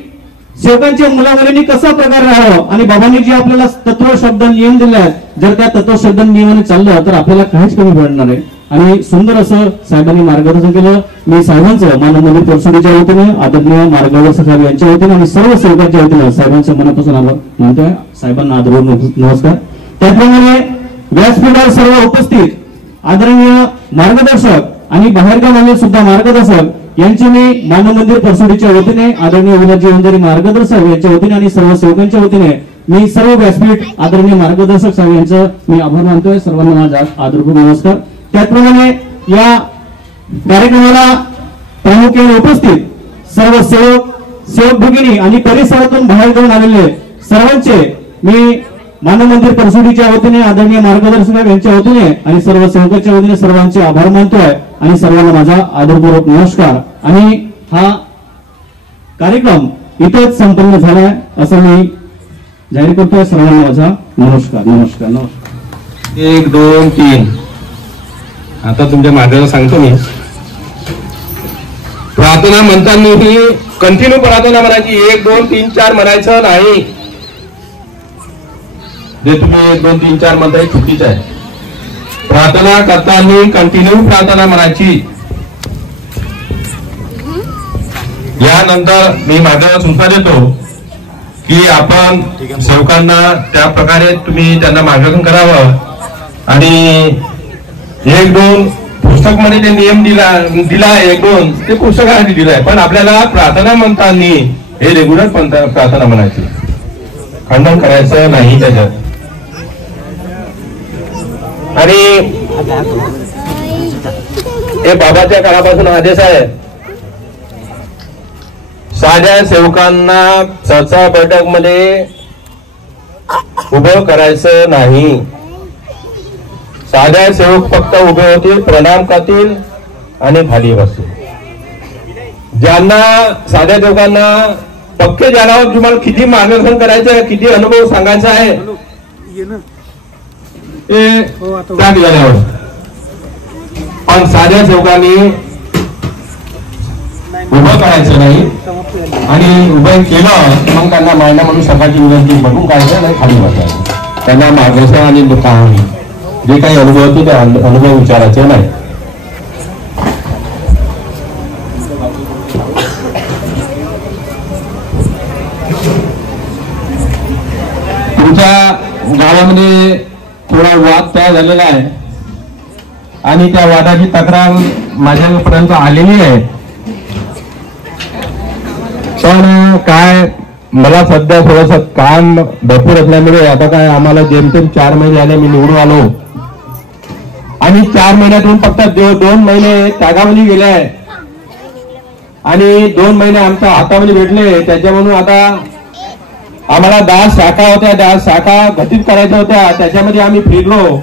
सेवकांच्या मुलामुलींनी कसा प्रकार राहावं आणि बाबांनी जे आपल्याला तत्व शब्द नियम दिले आहेत जर त्या तत्व शब्द नियमाने चाललं तर आपल्याला काहीच कमी पडणार आहे. आणि सुंदर असं साहेबांनी मार्गदर्शन केलं. मी साहेबांचं मानव मंदिर परिषदेच्या वतीने आदरणीय मार्गदर्शक साहेब यांच्या वतीने आणि सर्व सेवकांच्या वतीने साहेबांच्या मनापासून आभार मानतोय. साहेबांना आदरपूर्वक नमस्कार. त्याचप्रमाणे व्यासपीठावर सर्व उपस्थित आदरणीय मार्गदर्शक आणि बाहेरगावातील सुद्धा मार्गदर्शक यांचे मी मानव मंदिर परिषदेच्या वतीने आदरणीय विलाजी वंजारी मार्गदर्शक यांच्या वतीने आणि सर्व सेवकांच्या वतीने मी सर्व व्यासपीठ आदरणीय मार्गदर्शक साहेब यांचं मी आभार मानतोय. सर्वांना माझा आदरपूर्वक नमस्कार. त्याचप्रमाणे या कार्यक्रमाला प्रामुख्याने उपस्थित सर्व सेवक भगिनी आणि परिसरातून बाहेर जाऊन आलेले सर्वांचे मी मानव मंदिर परिषदेच्या वतीने आदरणीय मार्गदर्शक यांच्या वतीने आणि सर्व सेवकांच्या वतीने सर्वांचे आभार मानतोय आणि सर्वांना माझा आदरपूर्वक नमस्कार. आणि हा कार्यक्रम इथेच संपन्न झालाय असं मी जाहीर करतोय. सर्वांना माझा नमस्कार नमस्कार नमस्कार. 1 2 3 आता तुमच्या मार्गाला सांगतो मी. प्रार्थना म्हणताना ही कंटिन्यू प्रार्थना म्हणायची. 1 2 3 4 म्हणायचं नाही. जे तुम्ही 1 2 3 4 म्हणताय चुकीचं आहे. प्रार्थना करताना कंटिन्यू प्रार्थना म्हणायची. यानंतर मी माझ्या सूचना देतो की आपण सेवकांना त्या प्रकारे तुम्ही त्यांना मार्गदर्शन करावं. आणि 1 2 पुस्तक मध्ये ते नियम दिला 1 2 ते पुस्तकाने दिलाय. पण आपल्याला प्रार्थना म्हणताना हे रेग्युलर प्रार्थना म्हणायची. खंडन करायचं नाही त्याच्यात. आणि हे बाबाच्या काळापासून आदेश आहे. साध्या सेवकांना चर्चा बैठक मध्ये उभं करायचं नाही. साध्या सेवक फक्त उभे होतील, प्रणाम करतील आणि खाली बसतील. ज्यांना साध्या सेवकांना पक्के जाण्यावर तुम्हाला किती मार्गदर्शन करायचं, किती अनुभव सांगायचा आहे त्या ठिकाणावर. पण साध्या सेवकांनी उभं करायचं नाही. आणि उभं केलं मग त्यांना मायना म्हणून सकाळची विनंती म्हणून काढायचं नाही, खाली बसायचं. त्यांना मार्गदर्शन आणि कहाणी जे काही अनुभव होते ते अनुभव विचारायचे नाही. तुमच्या गावामध्ये थोडा वाद तयार झालेला आहे आणि त्या वादाची तक्रार माझ्यापर्यंत आलेली आहे. पण काय मला सध्या थोडस काम भरपूर असल्यामुळे आता काय आम्हाला जेमतेम 4 महिने झाले मी निवडून आलो. आणि 4 महिन्यातून फक्त 2 महिने त्यागामध्ये गेले आहे आणि 2 महिने आमच्या हातामध्ये भेटले. त्याच्यामधून आता आम्हाला 10 शाखा होत्या, 10 शाखा घटित करायच्या होत्या. त्याच्यामध्ये आम्ही फिरलो.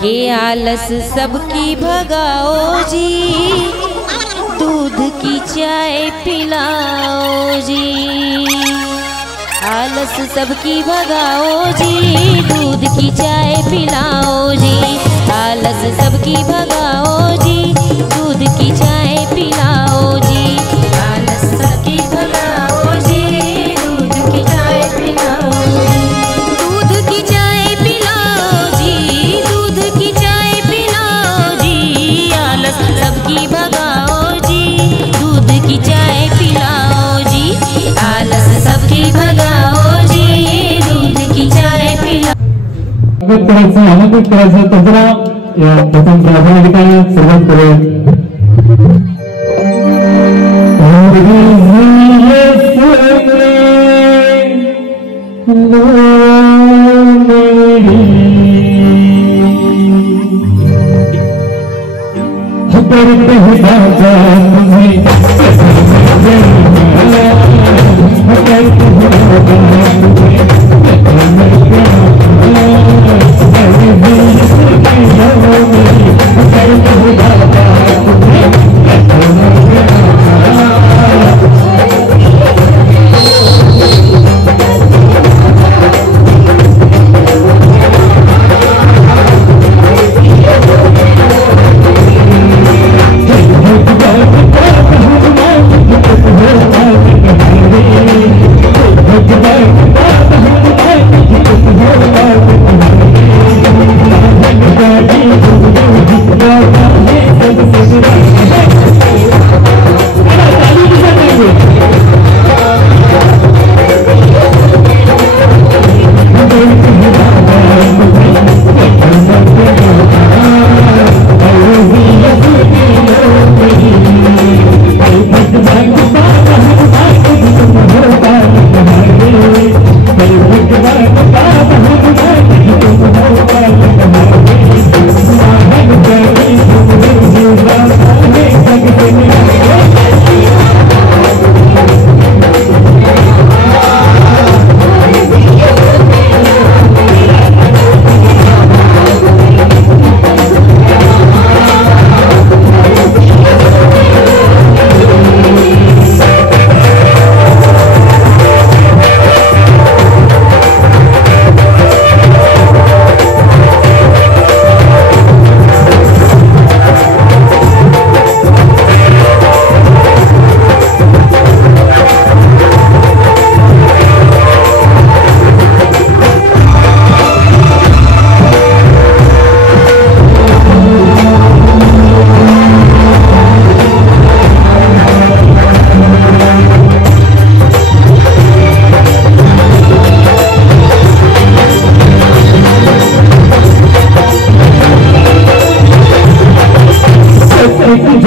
के आलस सबकी भगाओ जी, दूध की चाय पिलाओ जी. आलस सबकी भगाओ जी, दूध की चाय पिलाओ जी. आलस सबकी भगाओ जी, दूध की चाय पिलाओ जी. आलस सबकी भगाओ जी, दूध की चाय पिलाओ जी. दूध की चाय पिलाओ जी, दूध की चाय पिलाओ जी. आलस सबकी भगाओ जी, दूध की चाय पिलाओ जी. आलस सबकी भगाओ जी, दूध की चाय पिलाओ. आमंत्रित करायचं तंत्र प्रथम प्रार्थना ठिकाणी सुरुवात करूया.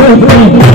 ज्योती